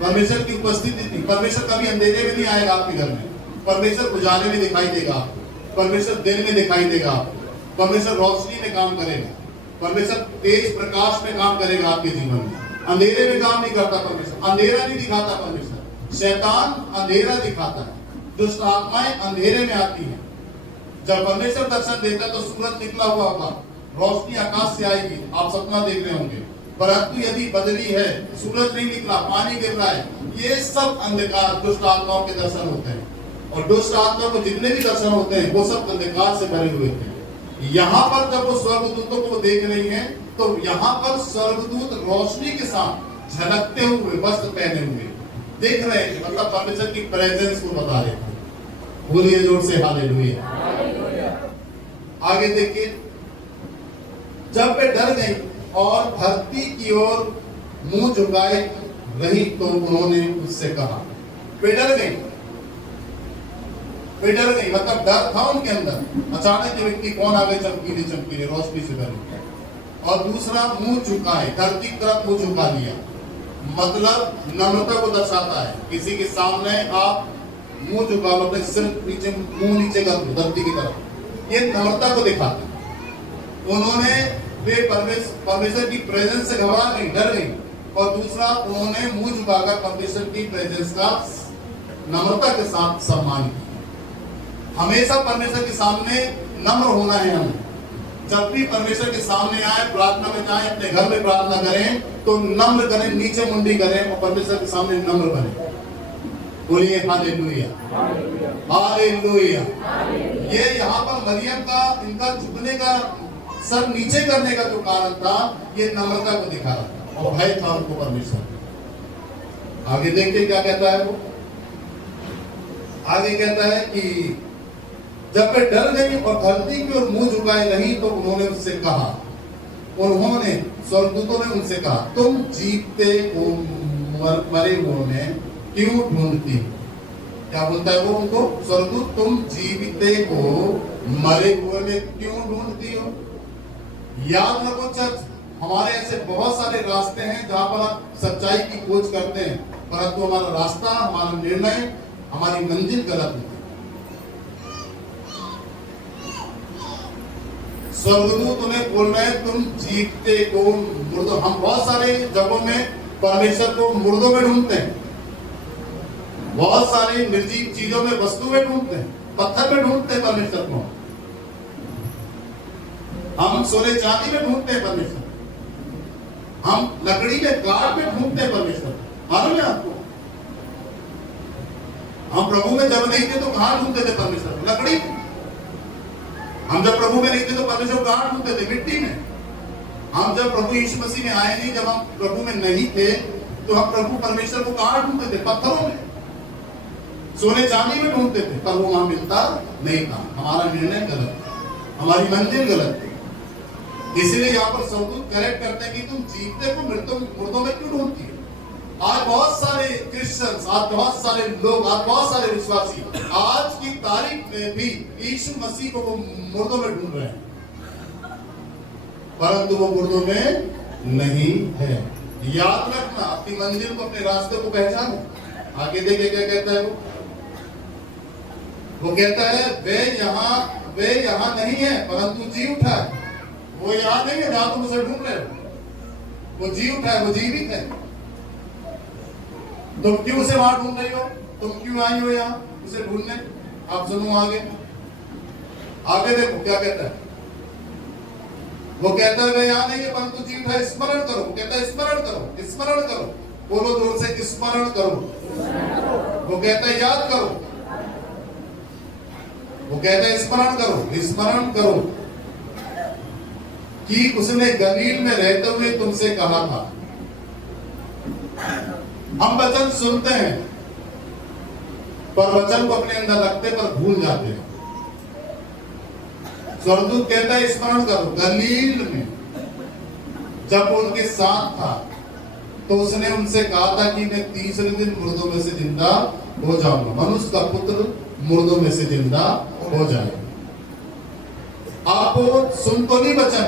परमेश्वर की उपस्थिति थी। परमेश्वर कभी अंधेरे में नहीं आएगा आपके घर में, परमेश्वर उजाले में दिखाई देगा आपको, परमेश्वर दिन में दिखाई देगा आपको, परमेश्वर रोशनी में काम करेगा, परमेश्वर तेज प्रकाश में काम करेगा आपके जीवन में। अंधेरे में काम नहीं करता परमेश्वर, अंधेरा नहीं दिखाता परमेश्वर। शैतान अंधेरा दिखाता है, दुष्ट आत्माएं अंधेरे में आती हैं। जब परमेश्वर दर्शन देता है तो सूरज निकला हुआ होगा, रोशनी आकाश से आएगी, आप सपना देख रहे होंगे। परंतु यदि बदली है, सूरज नहीं निकला, पानी गिर रहा है, ये सब अंधकार दुष्ट आत्माओं के दर्शन होते हैं। और दुष्ट आत्मा को जितने भी दर्शन होते हैं वो सब अंधकार से भरे हुए थे। यहाँ पर जब वो स्वर्गदूतों को देख रही हैं तो यहाँ पर स्वर्गदूत रोशनी के साथ झलकते हुए वस्त्र पहने हुए देख रहे थे, मतलब परमेश्वर की प्रेजेंस को बता रहे थे। बोलिए जोर से हालेलुया। आगे देखिए, जब वे डर गई और धरती की ओर मुंह झुकाए रही तो उन्होंने उससे कहा। वे डर गई, वे डर गई मतलब डर था उनके अंदर। अचानक ये व्यक्ति कौन आ गए? चमकीले चमकीले रोशनी से भरे। और दूसरा मुंह झुकाए, धरती की तरफ मुंह झुका लिया, मतलब नम्रता को दर्शाता है। किसी के सामने आप मुंह झुका लो, अपने सिर नीचे, मुंह नीचे कर दो धरती की तरफ, ये नम्रता को दिखाता है। उन्होंने वे परमेश्वर की प्रेजेंस से घबरा गई, डर गई। और दूसरा उन्होंने मुंह झुकाकर परमेश्वर की प्रेजेंस का नम्रता के साथ सम्मान किया। हमेशा परमेश्वर के सामने नम्र होना है। हमें जब भी परमेश्वर के सामने आए, प्रार्थना में जाए, अपने घर में प्रार्थना करें तो नम्र करें, नीचे मुंडी करें और परमेश्वर के सामने नम्र बने। बोलिए हालेलुया, हालेलुया। ये यहाँ पर मरियम का, इनका झुकने का, सर नीचे करने का जो कारण था, ये नम्रता को दिखा रहा था और भय था उनको परमेश्वर। आगे देखिए क्या कहता है वो। आगे कहता है कि जब वे डर गई और धरती की ओर मुंह झुकाए रही तो उन्होंने उससे कहा, उन्होंने स्वर्गदूतों ने उनसे कहा, तुम जीते को मरे हुए में क्यों ढूंढती? क्या बोलता है वो उनको? स्वर्गदूत, तुम जीविते को मरे हुए में क्यों ढूंढती हो? याद रखो चर्च, हमारे ऐसे बहुत सारे रास्ते हैं जहां पर आप सच्चाई की खोज करते हैं, परंतु हमारा रास्ता, हमारा निर्णय, हमारी मंजिल गलत होती है। स्वर्गदूत उन्हें बोल रहे हैं तुम जीवते को मुर्दों। हम बहुत सारे जगहों में परमेश्वर को मुर्दों में ढूंढते हैं, बहुत सारी निर्जीव चीजों में, वस्तु में ढूंढते हैं, पत्थर में ढूंढते हैं परमेश्वर को। हम सोने चांदी में ढूंढते हैं परमेश्वर, हम लकड़ी में, काठ में ढूंढते हैं परमेश्वर। मालूम है आपको, हम प्रभु में जब नहीं थे तो कहां ढूंढते थे परमेश्वर? लकड़ी में। हम जब प्रभु में नहीं थे तो परमेश्वर को कहां ढूंढते थे? मिट्टी में। हम जब प्रभु यीशु मसीह में आए नहीं, जब हम प्रभु में नहीं थे तो हम प्रभु परमेश्वर को कहां ढूंढते थे? पत्थरों में, सोने चांदी में ढूंढते थे, पर वो वहां मिलता नहीं था। हमारा निर्णय गलत था, हमारी मंजिल गलत थी। इसलिए यहाँ पर स्वर्गदूत करेक्ट करते हैं कि तुम जीवते को मुर्दों में क्यों ढूंढती हो? आज बहुत सारे क्रिश्चियंस, आज बहुत सारे लोग, आज बहुत सारे विश्वासी आज की तारीख में भी यीशु मसीह को वो मुर्दों में ढूंढ रहे हैं, परंतु वो मुर्दों में नहीं है। याद रखना, अपनी मंजिल को, अपने रास्ते को पहचानो। आगे देखे क्या कहता है वो कहता है वे यहाँ नहीं है परंतु जी उठा है। वो यहाँ नहीं है जहां तुम उसे ढूंढ रहे हो, वो जी उठा है, वो जीवित है। तुम क्यों उसे वहां ढूंढ रही हो? तुम क्यों आई हो यहाँ उसे ढूंढने? आप सुनो आगे, आगे देखो क्या कहता है। वो कहता है वे यहाँ नहीं है परंतु जी उठा है, स्मरण करो। वो कहता है स्मरण करो, स्मरण करो, बोलो जोर से, स्मरण करो। वो कहता है याद करो, वो कहता है स्मरण करो, स्मरण करो कि उसने गलील में रहते हुए तुमसे कहा था। हम वचन सुनते हैं पर वचन को अपने अंदर रखते पर भूल जाते हैं। स्वर्गदूत कहता है स्मरण करो, गलील में जब वो उनके साथ था तो उसने उनसे कहा था कि मैं तीसरे दिन मुर्दों में से जिंदा हो जाऊंगा, मनुष्य का पुत्र मुर्दों में से जिंदा हो जाएगा। आप सुन तो नहीं वचन,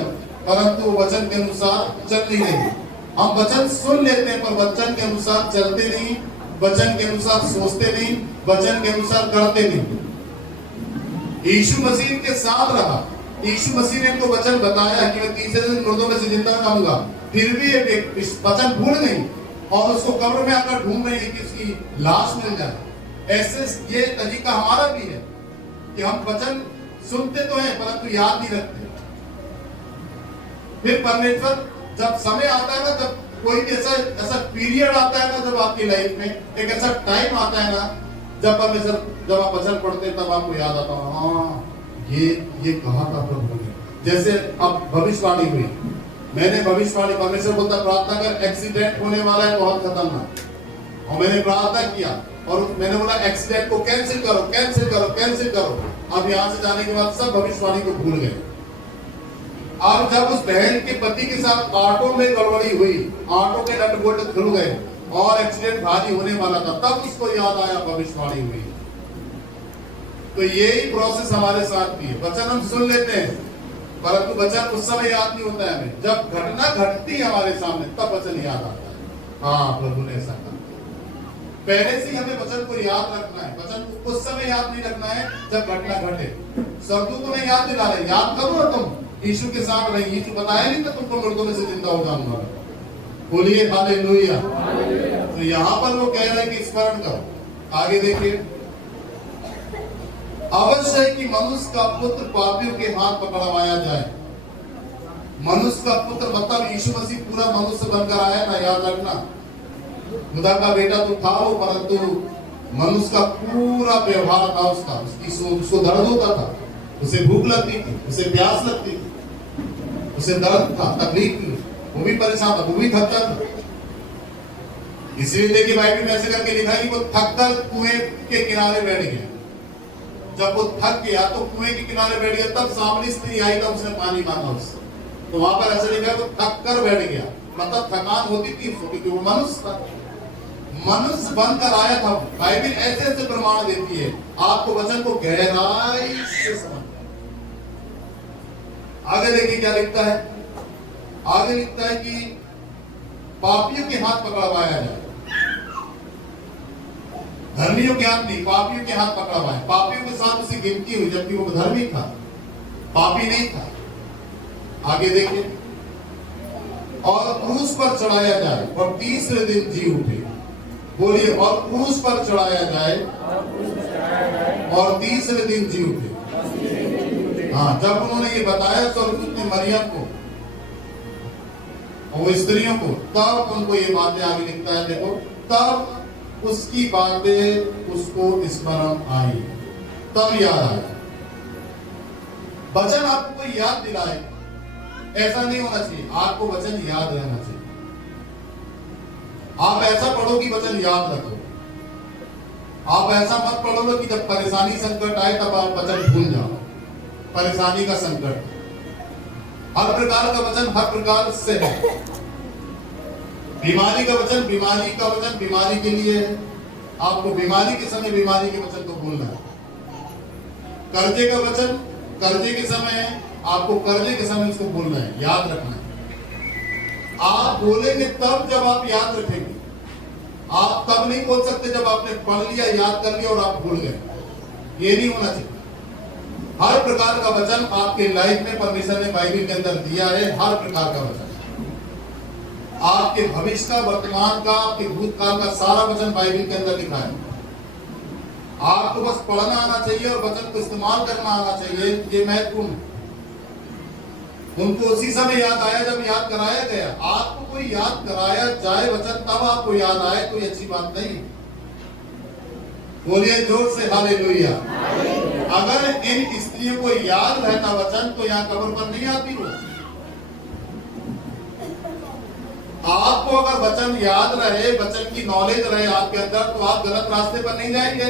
परंतु वचन के अनुसार चल नहीं रही। हम वचन सुन लेते हैं पर वचन के अनुसार चलते नहीं, वचन के अनुसार सोचते नहीं, वचन के अनुसार करते नहीं। यीशु मसीह के साथ रहा, यीशु मसीह ने इनको वचन बताया कि मैं तीसरे दिन मुर्दों में से जिंदा होऊंगा, फिर भी ये वचन भूल गई और उसको कब्र में आकर ढूंढ रही है कि उसकी लाश मिल जाए। ऐसे ये तरीका हमारा भी है कि हम वचन सुनते तो हैं परंतु याद नहीं रखते। फिर परमेश्वर जब समय आता है ना, जब कोई भी ऐसा पीरियड आता है ना, जब आपकी लाइफ में एक ऐसा टाइम आता है ना, जब परमेश्वर, जब आप वचन पढ़ते हैं तब आपको याद आता है, हाँ ये कहा था प्रभु ने। जैसे अब भविष्यवाणी हुई, मैंने भविष्यवाणी, परमेश्वर बोलता प्रार्थना कर, एक्सीडेंट होने वाला है बहुत खतरनाक, और मैंने प्रार्थना किया और मैंने बोला एक्सीडेंट को कैंसिल करो, कैंसिल करो, कैंसिल करो। अब यहाँ से जाने के बाद सब भविष्यवाणी को भूल गए। अब जब उस बहन के पति के साथ ऑटो में गड़बड़ी हुई, ऑटो के नट बोल्ट खुल गए और एक्सीडेंट भारी होने वाला था, तब उसको याद आया भविष्यवाणी हुई। तो यही प्रोसेस हमारे साथ भी है। वचन हम सुन लेते हैं परंतु वचन उस समय याद नहीं होता है हमें। जब घटना घटती है हमारे सामने तब वचन याद आता है। हाँ, प्रभु ने ऐसा कहा। पहले से हमें वचन को याद रखना है, वचन को उस समय याद नहीं रखना है जब घटना घटे। स्वर्गदूत को नहीं याद दिला रहे, याद करो ना तुम यीशु के साथ रहे। यीशु बताया नहीं था तुमको मुर्दों में से जिंदा हो जाऊंगा। बोलिए हालेलुया। तो यहाँ पर वो कह रहे हैं कि स्मरण करो। आगे देखिए, अवश्य है कि मनुष्य का पुत्र पापियों के हाथ पकड़वाया जाए। मनुष्य का पुत्र मतलब यीशु मसीह पूरा मनुष्य बनकर आया ना, याद रखना। खुदा का बेटा तो था वो, परंतु मनुष्य का पूरा व्यवहार था उसका, उसको दर्द होता था, उसे भूख लगती थी, उसे प्यास लगती थी, उसे दर्द था, तकलीफ थी, वो भी परेशान था, वो भी थकता था। इसलिए देखिए बाइबल में ऐसे करके लिखा है कि वो थककर कुएं के किनारे बैठ गया। जब वो थक गया तो कुएं के किनारे बैठ गया, तब सामने स्त्री आई, तब उसने पानी मांगा उससे। तो वहां पर ऐसा लिखा है वो थक कर बैठ गया, मतलब थकान होती थी उसको, क्योंकि वो मनुष्य था, मनुष्य बनकर आया था। बाइबल ऐसे ऐसे प्रमाण देती है, आपको वचन को गहराई से समझना। आगे देखिए क्या लिखता है। आगे लिखता है कि पापियों के हाथ पकड़वाया जाए, धर्मियों के हाथ नहीं, पापियों के हाथ पकड़वाए। पापियों के साथ उसी गिनती हुई, जबकि वो धर्मी था, पापी नहीं था। आगे देखिए, और क्रूस पर चढ़ाया जाए और तीसरे दिन जी उठे। बोलिए, और क्रूस पर चढ़ाया जाए और तीसरे दिन जी उठे। हाँ, जब उन्होंने ये बताया स्वर्गदूत ने मरियम को और स्त्रियों को, तब उनको ये बातें आगे लिखता है, देखो, तब उसकी बातें उसको स्मरण आई, तब याद आया। वचन आपको कोई याद दिलाए, ऐसा नहीं होना चाहिए। आपको वचन याद रहना चाहिए। आप ऐसा पढ़ो कि वचन याद रखो। आप ऐसा मत पढ़ो कि जब परेशानी संकट आए तब आप वचन भूल जाओ। परेशानी का संकट, हर प्रकार का वचन हर प्रकार से है। बीमारी का वचन बीमारी के लिए है। आपको बीमारी के समय बीमारी के वचन को बोलना है। कर्जे का वचन कर्जे के समय है, आपको कर्जे के समय उसको बोलना है, याद रखना है। आप बोलेंगे तब जब आप याद रखेंगे। आप तब नहीं बोल सकते जब आपने पढ़ लिया, याद कर लिया और आप भूल गए। ये नहीं होना चाहिए। हर प्रकार का वचन आपके लाइफ में परमेश्वर ने बाइबल के अंदर दिया है। हर प्रकार का वचन, आपके भविष्य का, वर्तमान का, आपके भूतकाल का सारा वचन बाइबल के अंदर लिखा है। आपको बस पढ़ना आना चाहिए और वचन को इस्तेमाल करना आना चाहिए। ये महत्वपूर्ण है। उनको उसी समय याद आया जब याद कराया गया। आपको कोई याद कराया जाए वचन तब आपको याद आए, कोई अच्छी बात नहीं। बोलिए जोर से हालेलुया। अगर इन स्त्रियों को याद रहता वचन तो यहाँ कब्र पर नहीं आती वो। आपको अगर वचन याद रहे, वचन की नॉलेज रहे आपके अंदर, तो आप गलत रास्ते पर नहीं जाएंगे।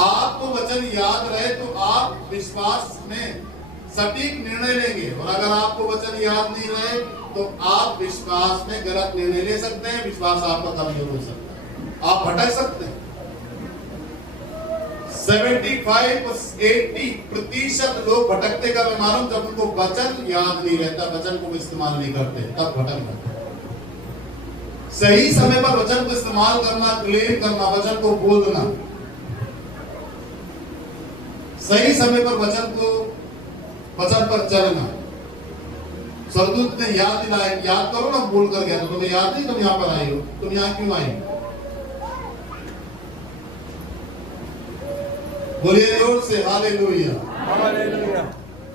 आपको वचन याद रहे तो आप विश्वास में सटीक निर्णय लेंगे। और अगर आपको वचन याद नहीं रहे तो आप विश्वास में गलत निर्णय ले सकते हैं। विश्वास आपका कमजोर हो सकता है, आप भटक सकते हैं। 75-80% लोग भटकते का मैं मालूम, जब उनको वचन याद नहीं रहता, वचन को इस्तेमाल नहीं करते, तब भटक जाते। सही समय पर वचन को इस्तेमाल करना, क्लेम करना, वचन को बोलना, सही समय पर वचन पर चलना। स्वर्गदूत ने याद दिलाया, याद करो ना, बोल कर गया तो तुम्हें याद नहीं, तुम यहाँ पर आए हो, तुम यहाँ क्यों आए? बोलिए जोर से हालेलुया।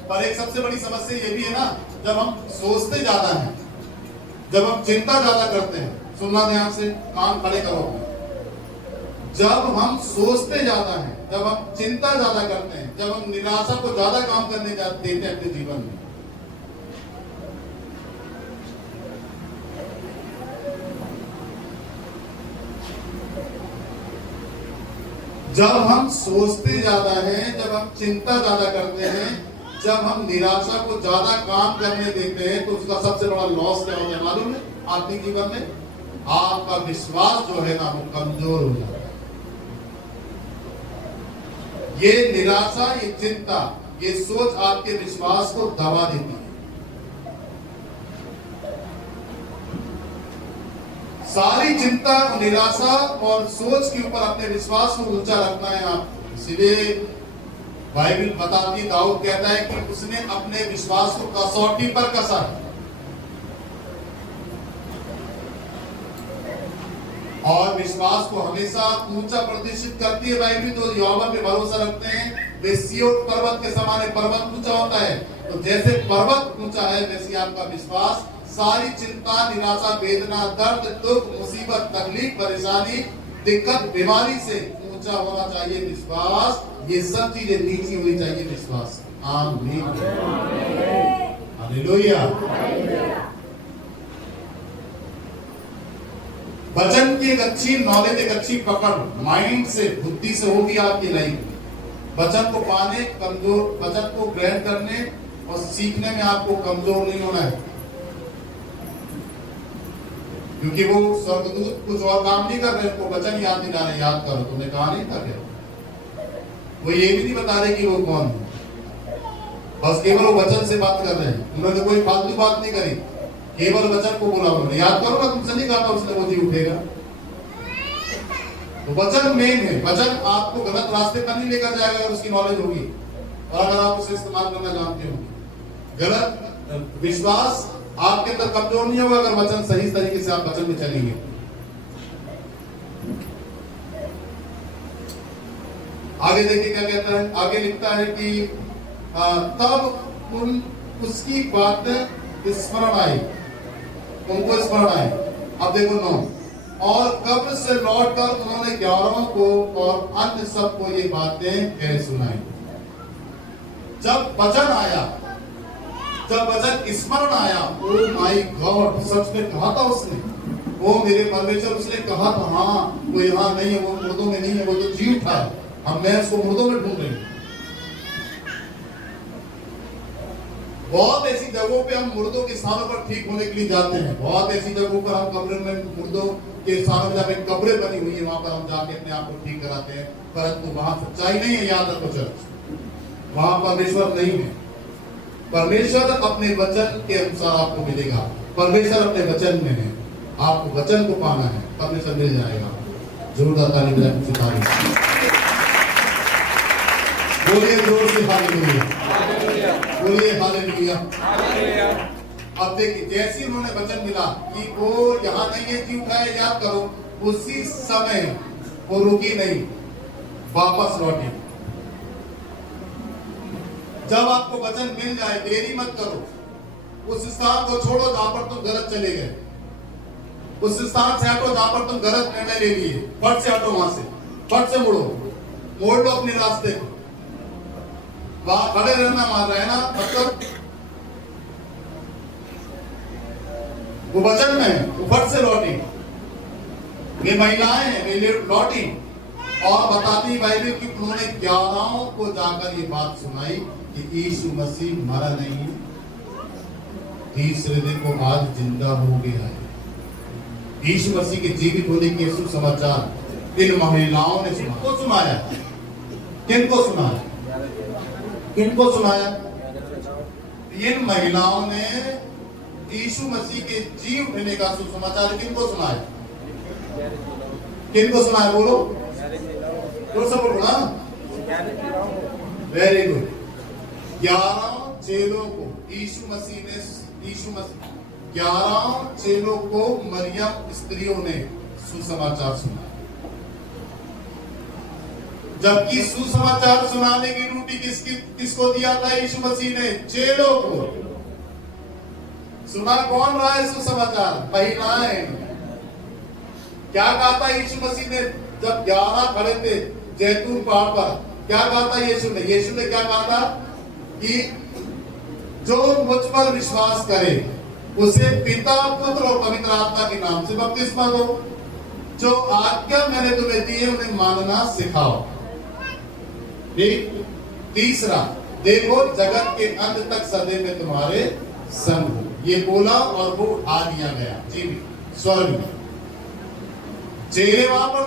पर एक सबसे बड़ी समस्या ये भी है ना, जब हम सोचते ज्यादा हैं, जब हम चिंता ज्यादा करते हैं, सुनना ध्यान से, कान खड़े करो। जब हम सोचते ज्यादा हैं, जब हम चिंता ज्यादा करते हैं, जब हम निराशा को ज्यादा काम करने देते हैं अपने जीवन में, जब हम सोचते ज्यादा हैं, जब हम चिंता ज्यादा करते हैं, जब हम निराशा को ज्यादा काम करने देते हैं, तो उसका सबसे बड़ा लॉस क्या होता है मालूम है? आत्मिक जीवन में आपका विश्वास जो है ना, वो कमजोर हो जाता है। ये निराशा, ये चिंता, ये सोच आपके विश्वास को दबा देती है। सारी चिंता, निराशा और सोच के ऊपर अपने विश्वास को ऊंचा रखना है आपको। इसीलिए बाइबल बताती है, दाऊद कहता है कि उसने अपने विश्वास को कसौटी पर कसा। और विश्वास को हमेशा ऊंचा प्रतिष्ठित करती है बाइबल। जो यहोवा पे भरोसा रखते हैं वे सिय्योन पर्वत के समान है। पर्वत ऊंचा होता है, तो जैसे पर्वत ऊंचा है वैसे आपका विश्वास सारी चिंता, निराशा, वेदना, दर्द, दुख, मुसीबत, तकलीफ, परेशानी, दिक्कत, बीमारी से ऊंचा होना चाहिए विश्वास। ये सब चीजें नीची होनी चाहिए विश्वास। आमीन, हालेलुया। वचन की एक अच्छी नॉलेज, एक अच्छी पकड़ माइंड से, बुद्धि से होगी आपकी लाइफ। वचन को पाने, कमजोर, वचन को ग्रहण करने और सीखने में आपको कमजोर नहीं होना है। क्योंकि वो स्वर्गदूत कुछ और काम नहीं कर रहे, उनको वचन याद दिला रहे, याद करो, तुमने कहा नहीं कर रहे। वो ये भी नहीं बता रहे कि वो कौन है, बस केवल वो वचन से बात कर रहे हैं। उन्होंने कोई फालतू बात नहीं करी, केवल वचन को बोला उन्होंने, याद करो ना, तुमसे नहीं कहा था उसने वो जी उठेगा। तो वचन मेन है। वचन आपको गलत रास्ते पर नहीं लेकर जाएगा अगर उसकी नॉलेज होगी और अगर आप उसे इस्तेमाल करना जानते हो। गलत विश्वास आपके अंदर कमजोर नहीं होगा अगर वचन सही तरीके से आप वचन में चलेंगे। आगे देखिए क्या कहता है, आगे लिखता है कि तब उसकी बात स्मरण आई, उनको स्मरण आई। अब देखो 9, और कब्र से लौटकर उन्होंने 11 को और अन्य सबको ये बातें कह सुनाई। जब वचन आया, जब वचन स्मरण आया, ओ माय गॉड, सच में कहा था उसने, वो मेरे परमेश्वर, उसने कहा था हाँ वो यहाँ नहीं है, वो मुर्दों में नहीं है, वो तो जी उठा है, अब मैं उसको मुर्दों में ढूंढ रही हूँ। बहुत ऐसी जगहों पे हम मुर्दों के स्थानों पर ठीक होने के लिए जाते हैं, बहुत ऐसी जगहों पर हम कब्र में मुर्दों के स्थानों में, जहाँ पे कब्रें बनी हुई है वहां पर हम जाके अपने आप को ठीक कराते हैं, परंतु वहां सच्चाई नहीं है। याद रखो चर्च, वहां परमेश्वर नहीं है। परमेश्वर अपने वचन के अनुसार आपको मिलेगा, परमेश्वर अपने वचन में है, आपको वचन को पाना है, परमेश्वर मिल जाएगा। जोरदार ताली बजाएं, बोलिए जोर से हालेलुया, बोलिए हालेलुया। अब देखिए, जैसे उन्होंने वचन मिला कि वो यहाँ नहीं है, जी उठाए, याद करो, उसी समय वो रुकी नहीं, वापस लौटी। जब आपको वचन मिल जाए, देरी मत करो, उस स्थान को छोड़ो जहां पर तुम गलत चले गए, उस स्थान से हटो जहां पर तुम गलत निर्णय ले लिए, फट से हटो, वहां से फट से मुड़ो, मोड़ लो अपने रास्ते को। वहां खड़े रहना, वहां रहना मतलब वो वचन में वो फट से लौटी। वे महिलाएं हैं, वे लौटी और बताती बाइबल कि उन्होंने 11 को जाकर ये बात सुनाई कि यीशु मसीह मरा नहीं, तीसरे दिन को आज जिंदा हो गया है। यीशु मसीह के जीवित होने के सुसमाचार इन महिलाओं ने सुना। को सुनाया, किनको सुनाया, किनको सुनाया? इन महिलाओं ने यीशु मसीह के जी उठने का सुसमाचार किनको सुनाया? किनको सुनाया? बोलो, जोर से बोलो ना। Very good. 11 चेलों को यीशु मसीह ने, 11 चेलों को मरियम स्त्रियों ने सुसमाचार सुनाया। जबकि सुसमाचार सुनाने की ड्यूटी किसको दिया था? यीशु मसीह ने चेलों को। सुना कौन रहा है सुसमाचार? महिलाएं। क्या कहा था यीशु मसीह ने जब 11 खड़े थे जैतून पहाड़ पर? क्या कहा था यीशु ने? यीशु ने क्या कहा था कि जो मुझ पर विश्वास करे उसे पिता, पुत्र और पवित्र आत्मा के नाम से बपतिस्मा दो। जो आज्ञा मैंने तुम्हें दी है उन्हें मानना सिखाओ। ठीक। तीसरा, देखो जगत के अंत तक सदैव में तुम्हारे संग हो। ये बोला और वो उठा दिया गया जीवित स्वर्ग में। चेले वहां पर,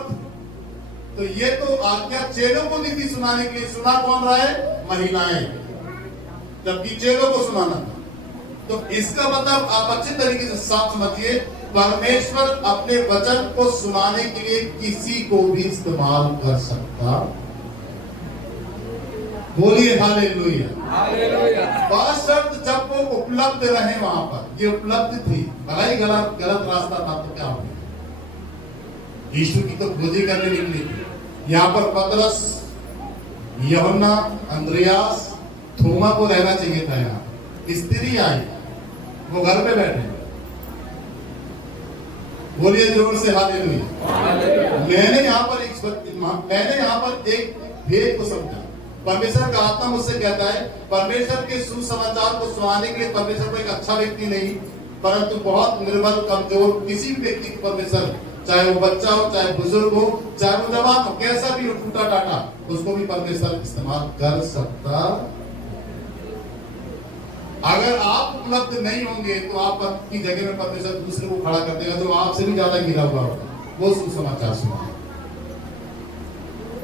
तो ये तो आज्ञा चेलों को दी थी सुनाने के लिए। सुना कौन रहा है? महिलाएं। जबकि चेलों को सुनाना था। तो इसका मतलब आप अच्छे तरीके से साफ समझिए, परमेश्वर अपने वचन को सुनाने के लिए किसी को भी इस्तेमाल कर सकता। बोलिए हालेलुया, हालेलुया। बस शर्त जब वो उपलब्ध रहे वहां पर। ये उपलब्ध थी, भला ही गलत रास्ता था तो क्या हो गया? यीशु की तो खोजी करने निकली थी। यहाँ पर पतरस, यूहन्ना, अंद्रयास, थोमा को रहना चाहिए था। यहाँ स्त्री आई, वो घर पे बैठे। बोलिए जोर से हालेलुया। मैंने यहाँ पर एक भेद को समझा। परमेश्वर का आत्मा मुझसे कहता है, परमेश्वर के सुसमाचार को सुनाने के लिए परमेश्वर को एक अच्छा व्यक्ति नहीं, परंतु बहुत निर्बल, कमजोर किसी भी व्यक्ति को परमेश्वर, चाहे वो बच्चा हो, चाहे बुजुर्ग हो, चाहे वो जवान हो, कैसा भी हो, टूटा टाटा, उसको भी परमेश्वर इस्तेमाल कर सकता। अगर आप उपलब्ध नहीं होंगे तो आपकी जगह में परमेश्वर दूसरे को खड़ा कर देगा जो आपसे भी ज्यादा गिरा हुआ होगा। वो सुसमाचार सुना।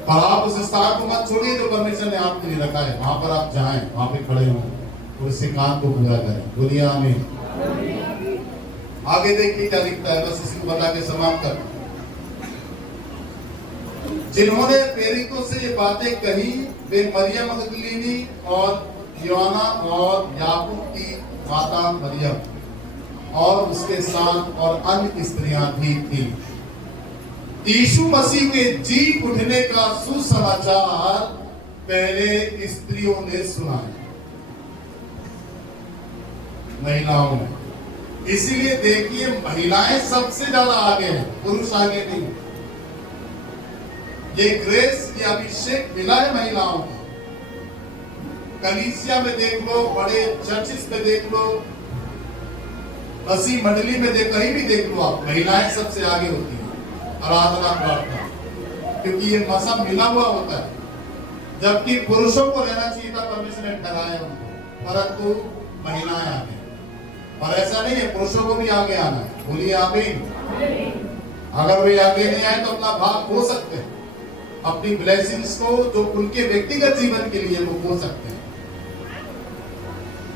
और आप उस स्थान को मत छोड़िए जो परमेश्वर ने आपके लिए रखा है। वहां पर आप जाएं, वहां पे खड़े हों और इस काम को पूरा करें। बोलिए आमीन। आगे देखिए क्या लिखता है, बस इसी को बता के समाप्त कर। जिन्होंने प्रेरितों से ये बातें कही वे मरियम मगदलीनी और योना और याकूब की माता मरियम और उसके साथ और अन्य स्त्रियां भी थी। यीशु मसीह के जी उठने का सुसमाचार पहले स्त्रियों ने सुनाया, महिलाओं ने। इसीलिए देखिए महिलाएं सबसे ज्यादा आगे हैं, पुरुष आगे नहीं। ये ग्रेस, ये अभिषेक मिला है महिलाओं को। कलीसिया में देख लो, बड़े चर्चिस में देख लो, मसीह मंडली में देख, कहीं भी देख लो आप, महिलाएं सबसे आगे होती हैं आराधना प्रार्थना, क्योंकि ये मौसम मिला हुआ होता है। जबकि पुरुषों को रहना चाहिए था, परमेश्वर ने ठहराया उनको, परंतु महिलाएं आगे। और ऐसा नहीं है, पुरुषों को भी आगे आना है। बोलिए आमीन। अगर वे आगे नहीं आए तो अपना भाग खो सकते हैं, अपनी ब्लेसिंग्स को जो उनके व्यक्तिगत जीवन के लिए वो खो सकते हैं।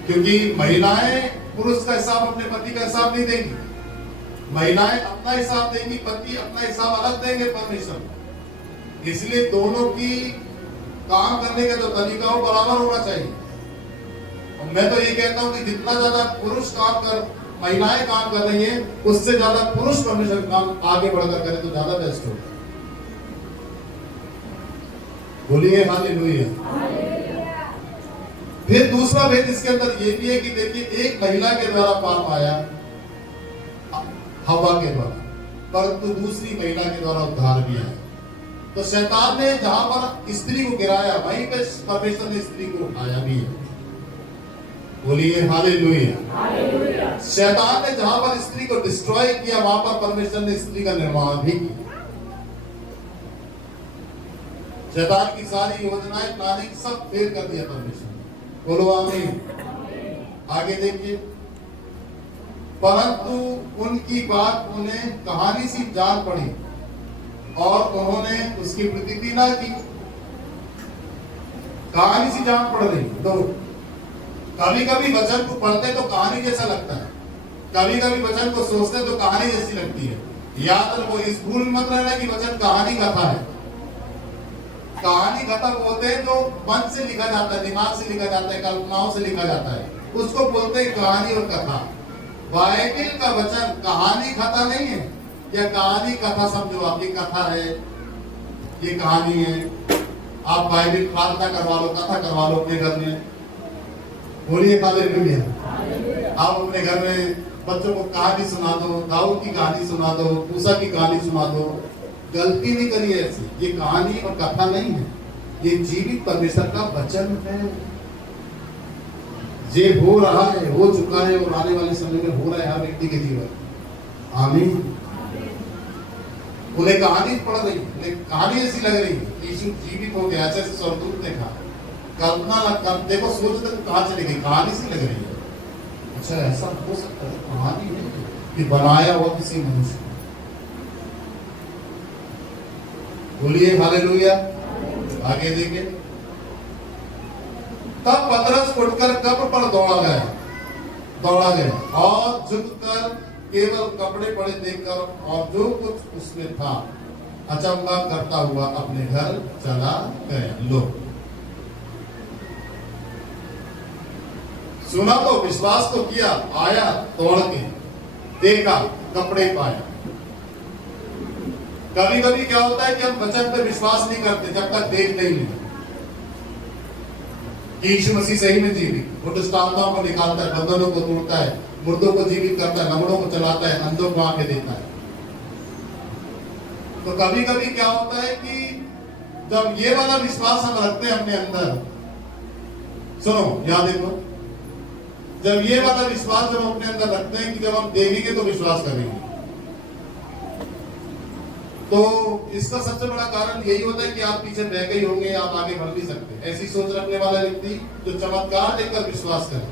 क्योंकि महिलाएं पुरुष का हिसाब, अपने पति का हिसाब नहीं देंगी। महिलाएं अपना हिसाब देंगी, पति अपना हिसाब अलग देंगे परमेश्वर। इसलिए दोनों की काम करने का जो तरीका हो बराबर होना चाहिए। और मैं तो ये कहता हूं कि जितना ज्यादा पुरुष काम कर, महिलाएं काम कर रही हैं, उससे ज्यादा पुरुष परमेश्वर काम आगे बढ़कर करें तो ज्यादा बेस्ट होगा। बोलिए हालेलुया। फिर दूसरा भेद इसके अंदर ये भी है कि देखिए, एक महिला के द्वारा पाप आया हवा के द्वारा, परंतु दूसरी महिला के द्वारा उद्धार भी आया। तो शैतान ने जहां पर स्त्री को गिराया, वहीं पे परमेश्वर ने स्त्री को उठाया भी है। बोलिए हालेलुया। शैतान ने जहां पर स्त्री को डिस्ट्रॉय किया, वहां पर परमेश्वर ने स्त्री का निर्माण भी किया। शैतान की सारी योजनाएं, प्लानिंग सब फेल कर दिया परमेश्वर। बोलो आमीन। आगे देखिए, परंतु उनकी बात उन्हें कहानी सी जान पड़ी और उन्होंने उसकी प्रतीति ना की। कहानी सी जान पड़ रही। तो कभी कभी वचन को पढ़ते तो कहानी जैसा लगता है, कभी कभी वचन को सोचते तो कहानी जैसी लगती है। याद रखो, इस भूल मत रहना कि वचन कहानी कथा है। कहानी कथा बोलते हैं जो मन से लिखा जाता है, दिमाग से लिखा जाता है, कल्पनाओं से लिखा जाता है, उसको बोलते हैं कहानी और कथा। बाइबल का वचन कहानी कथा नहीं है। या कहानी कथा समझो आप, ये कथा है, ये कहानी है। आप बाइबल प्रार्थना करवा लो, कथा करवा लो अपने घर में। बोलिए हालेलुया। आप अपने घर में बच्चों को कहानी सुना दो, दाऊद की कहानी सुना दो, मूसा की कहानी सुना दो। गलती नहीं करिए ऐसी। ये कहानी और कथा नहीं है, ये जीवित परमेश्वर का वचन है। ये हो रहा है, हो चुका है और आने वाले समय में हो रहा है हर व्यक्ति के जीवन। आमीन। उन्हें कहानी पढ़ रही, उन्हें कहानी ऐसी लग रही है। यीशु जीवित हो गया, ऐसे स्वर्गदूत ने कहा, कल्पना न कर, देखो सोचते तो कहां चली गई, कहानी सी लग रही है। अच्छा ऐसा हो सकता है, कहानी है कि बनाया हुआ किसी मनुष्य। बोलिए हालेलुया। आगे देखिए, तब पतरस उठकर कब्र पर दौड़ा गया और झुककर केवल कपड़े पड़े देखकर और जो कुछ उसमें था अचंभा करता हुआ अपने घर चला गया। लो, सुना तो, विश्वास तो किया, आया दौड़ के, देखा, कपड़े पाया। कभी कभी क्या होता है कि हम वचन पे विश्वास नहीं करते जब तक देख नहीं लेते। यीशु मसीह सही में जीवित, वो दृष्टांतों को निकालता है, बंधनों को तोड़ता है, मुर्दों को जीवित करता है, लंगड़ों को चलाता है, अंधों को आंखें देता है। तो कभी कभी क्या होता है कि जब ये वाला विश्वास हम रखते हैं अपने अंदर, सुनो याद देखो, जब ये वाला विश्वास जब हम अपने अंदर रखते हैं कि जब हम देखेंगे तो विश्वास करेंगे, तो इसका सबसे बड़ा कारण यही होता है कि आप पीछे रह गए होंगे, आप आगे बढ़ नहीं सकते। ऐसी सोच रखने वाला व्यक्ति जो चमत्कार देखकर विश्वास करे,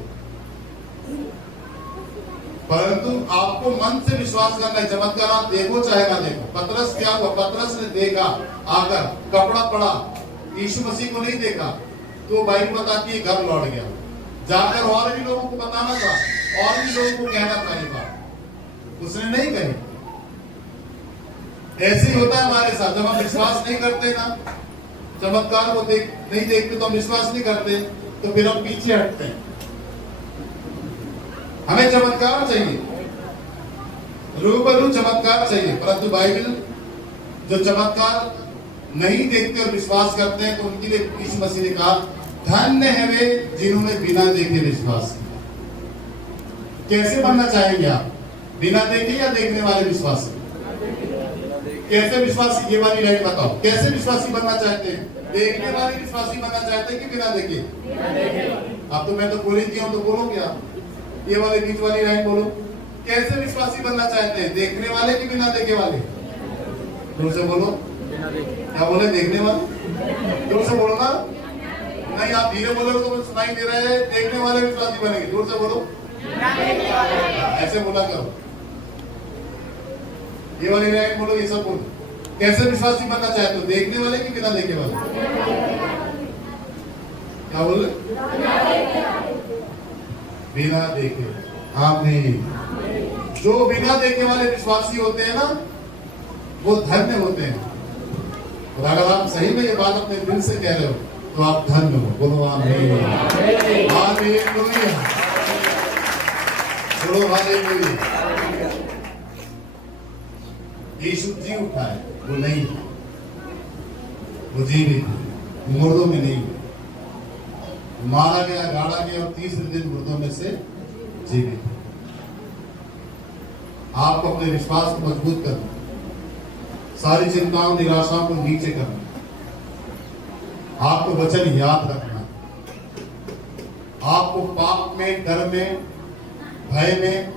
परंतु आपको मन से विश्वास करना है। चमत्कार आप देखो चाहे ना देखो। पतरस क्या हुआ, पतरस ने देखा, आकर कपड़ा पड़ा, यीशु मसीह को नहीं देखा, तो बाइबल बताती है घर लौट गया। जाकर और भी लोगों को बताना था, और भी लोगों को कहना था ये बात, उसने नहीं कही। ऐसे ही होता है हमारे साथ, जब हम विश्वास नहीं करते ना, चमत्कार को नहीं देखते तो हम विश्वास नहीं करते। तो फिर हम पीछे हटते हैं। हमें चमत्कार चाहिए, रूबरू चमत्कार चाहिए, परंतु बाइबल जो चमत्कार नहीं देखते और विश्वास करते हैं, तो उनके लिए यीशु मसीह ने कहा धन्य है वे जिन्होंने बिना देखे विश्वास किया। कैसे बनना चाहेंगे आप, बिना देखे या देखने वाले विश्वासी? कैसे विश्वासी, ये वाली लाइन बताओ, कैसे विश्वासी बनना चाहते हैं? देखने वाले विश्वासी बनना चाहते हैं कि बिना देखे? अब तो मैं तो बोल ही दिया हूं, तो बोलो क्या? ये वाले बीच वाली लाइन बोलो, कैसे विश्वासी बनना चाहते हैं? देखने वाले कि बिना देखे वाले? जोर से बोलो, क्या बोले? देखने वाले। जोर से बोलो ना, नहीं आप धीरे बोलोगे तो सुनाई दे रहा है। देखने वाले विश्वासी बनेंगे, जोर से बोलो, ऐसे बोला करो। ये वाली लाइन बोलो, ये सब बोलो। कैसे विश्वासी बनना चाहते हो, देखने वाले कि बिना देखे वाले? क्या बोले? बिना देखे। आमीन। जो बिना देखे वाले विश्वासी होते हैं ना, वो धन्य होते हैं। और अगर आप सही में ये बात अपने दिल से कह रहे हो तो आप धन्य हो। बोलो आमीन। हालेलुया। बोलो हालेलुया। यीशु जी उठा है, वो नहीं है, वो जीवित है, मुर्दों में नहीं है। मारा गया, गाड़ा गया और तीसरे दिन मुर्दों में से जीवित है। आपको अपने विश्वास को मजबूत करना, सारी चिंताओं निराशाओं को नीचे करना, आपको वचन याद रखना, आपको पाप में, डर में, भय में,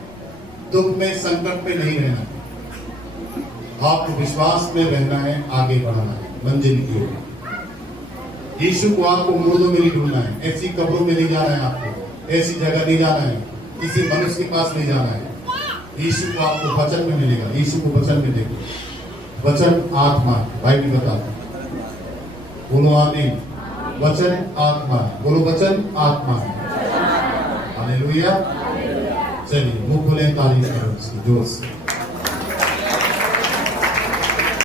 दुख में, संकट में नहीं रहना। आपको विश्वास में रहना है, आगे बढ़ना है मंजिल की ओर। यीशु को आपको मुर्दों में नहीं ढूंढना है, ऐसी कब्रों में नहीं जाना है, आपको ऐसी जगह नहीं जाना है, किसी मनुष्य के पास नहीं जाना है। यीशु को आपको वचन में मिलेगा, यीशु को वचन मिलेगा। वचन आत्मा, बाइबल बताता है। बोलो आमीन। वचन आत्मा, बोलो वचन आत्मा। हालेलुया। चलिए मुंह खोले, तारीफ करो जोर से।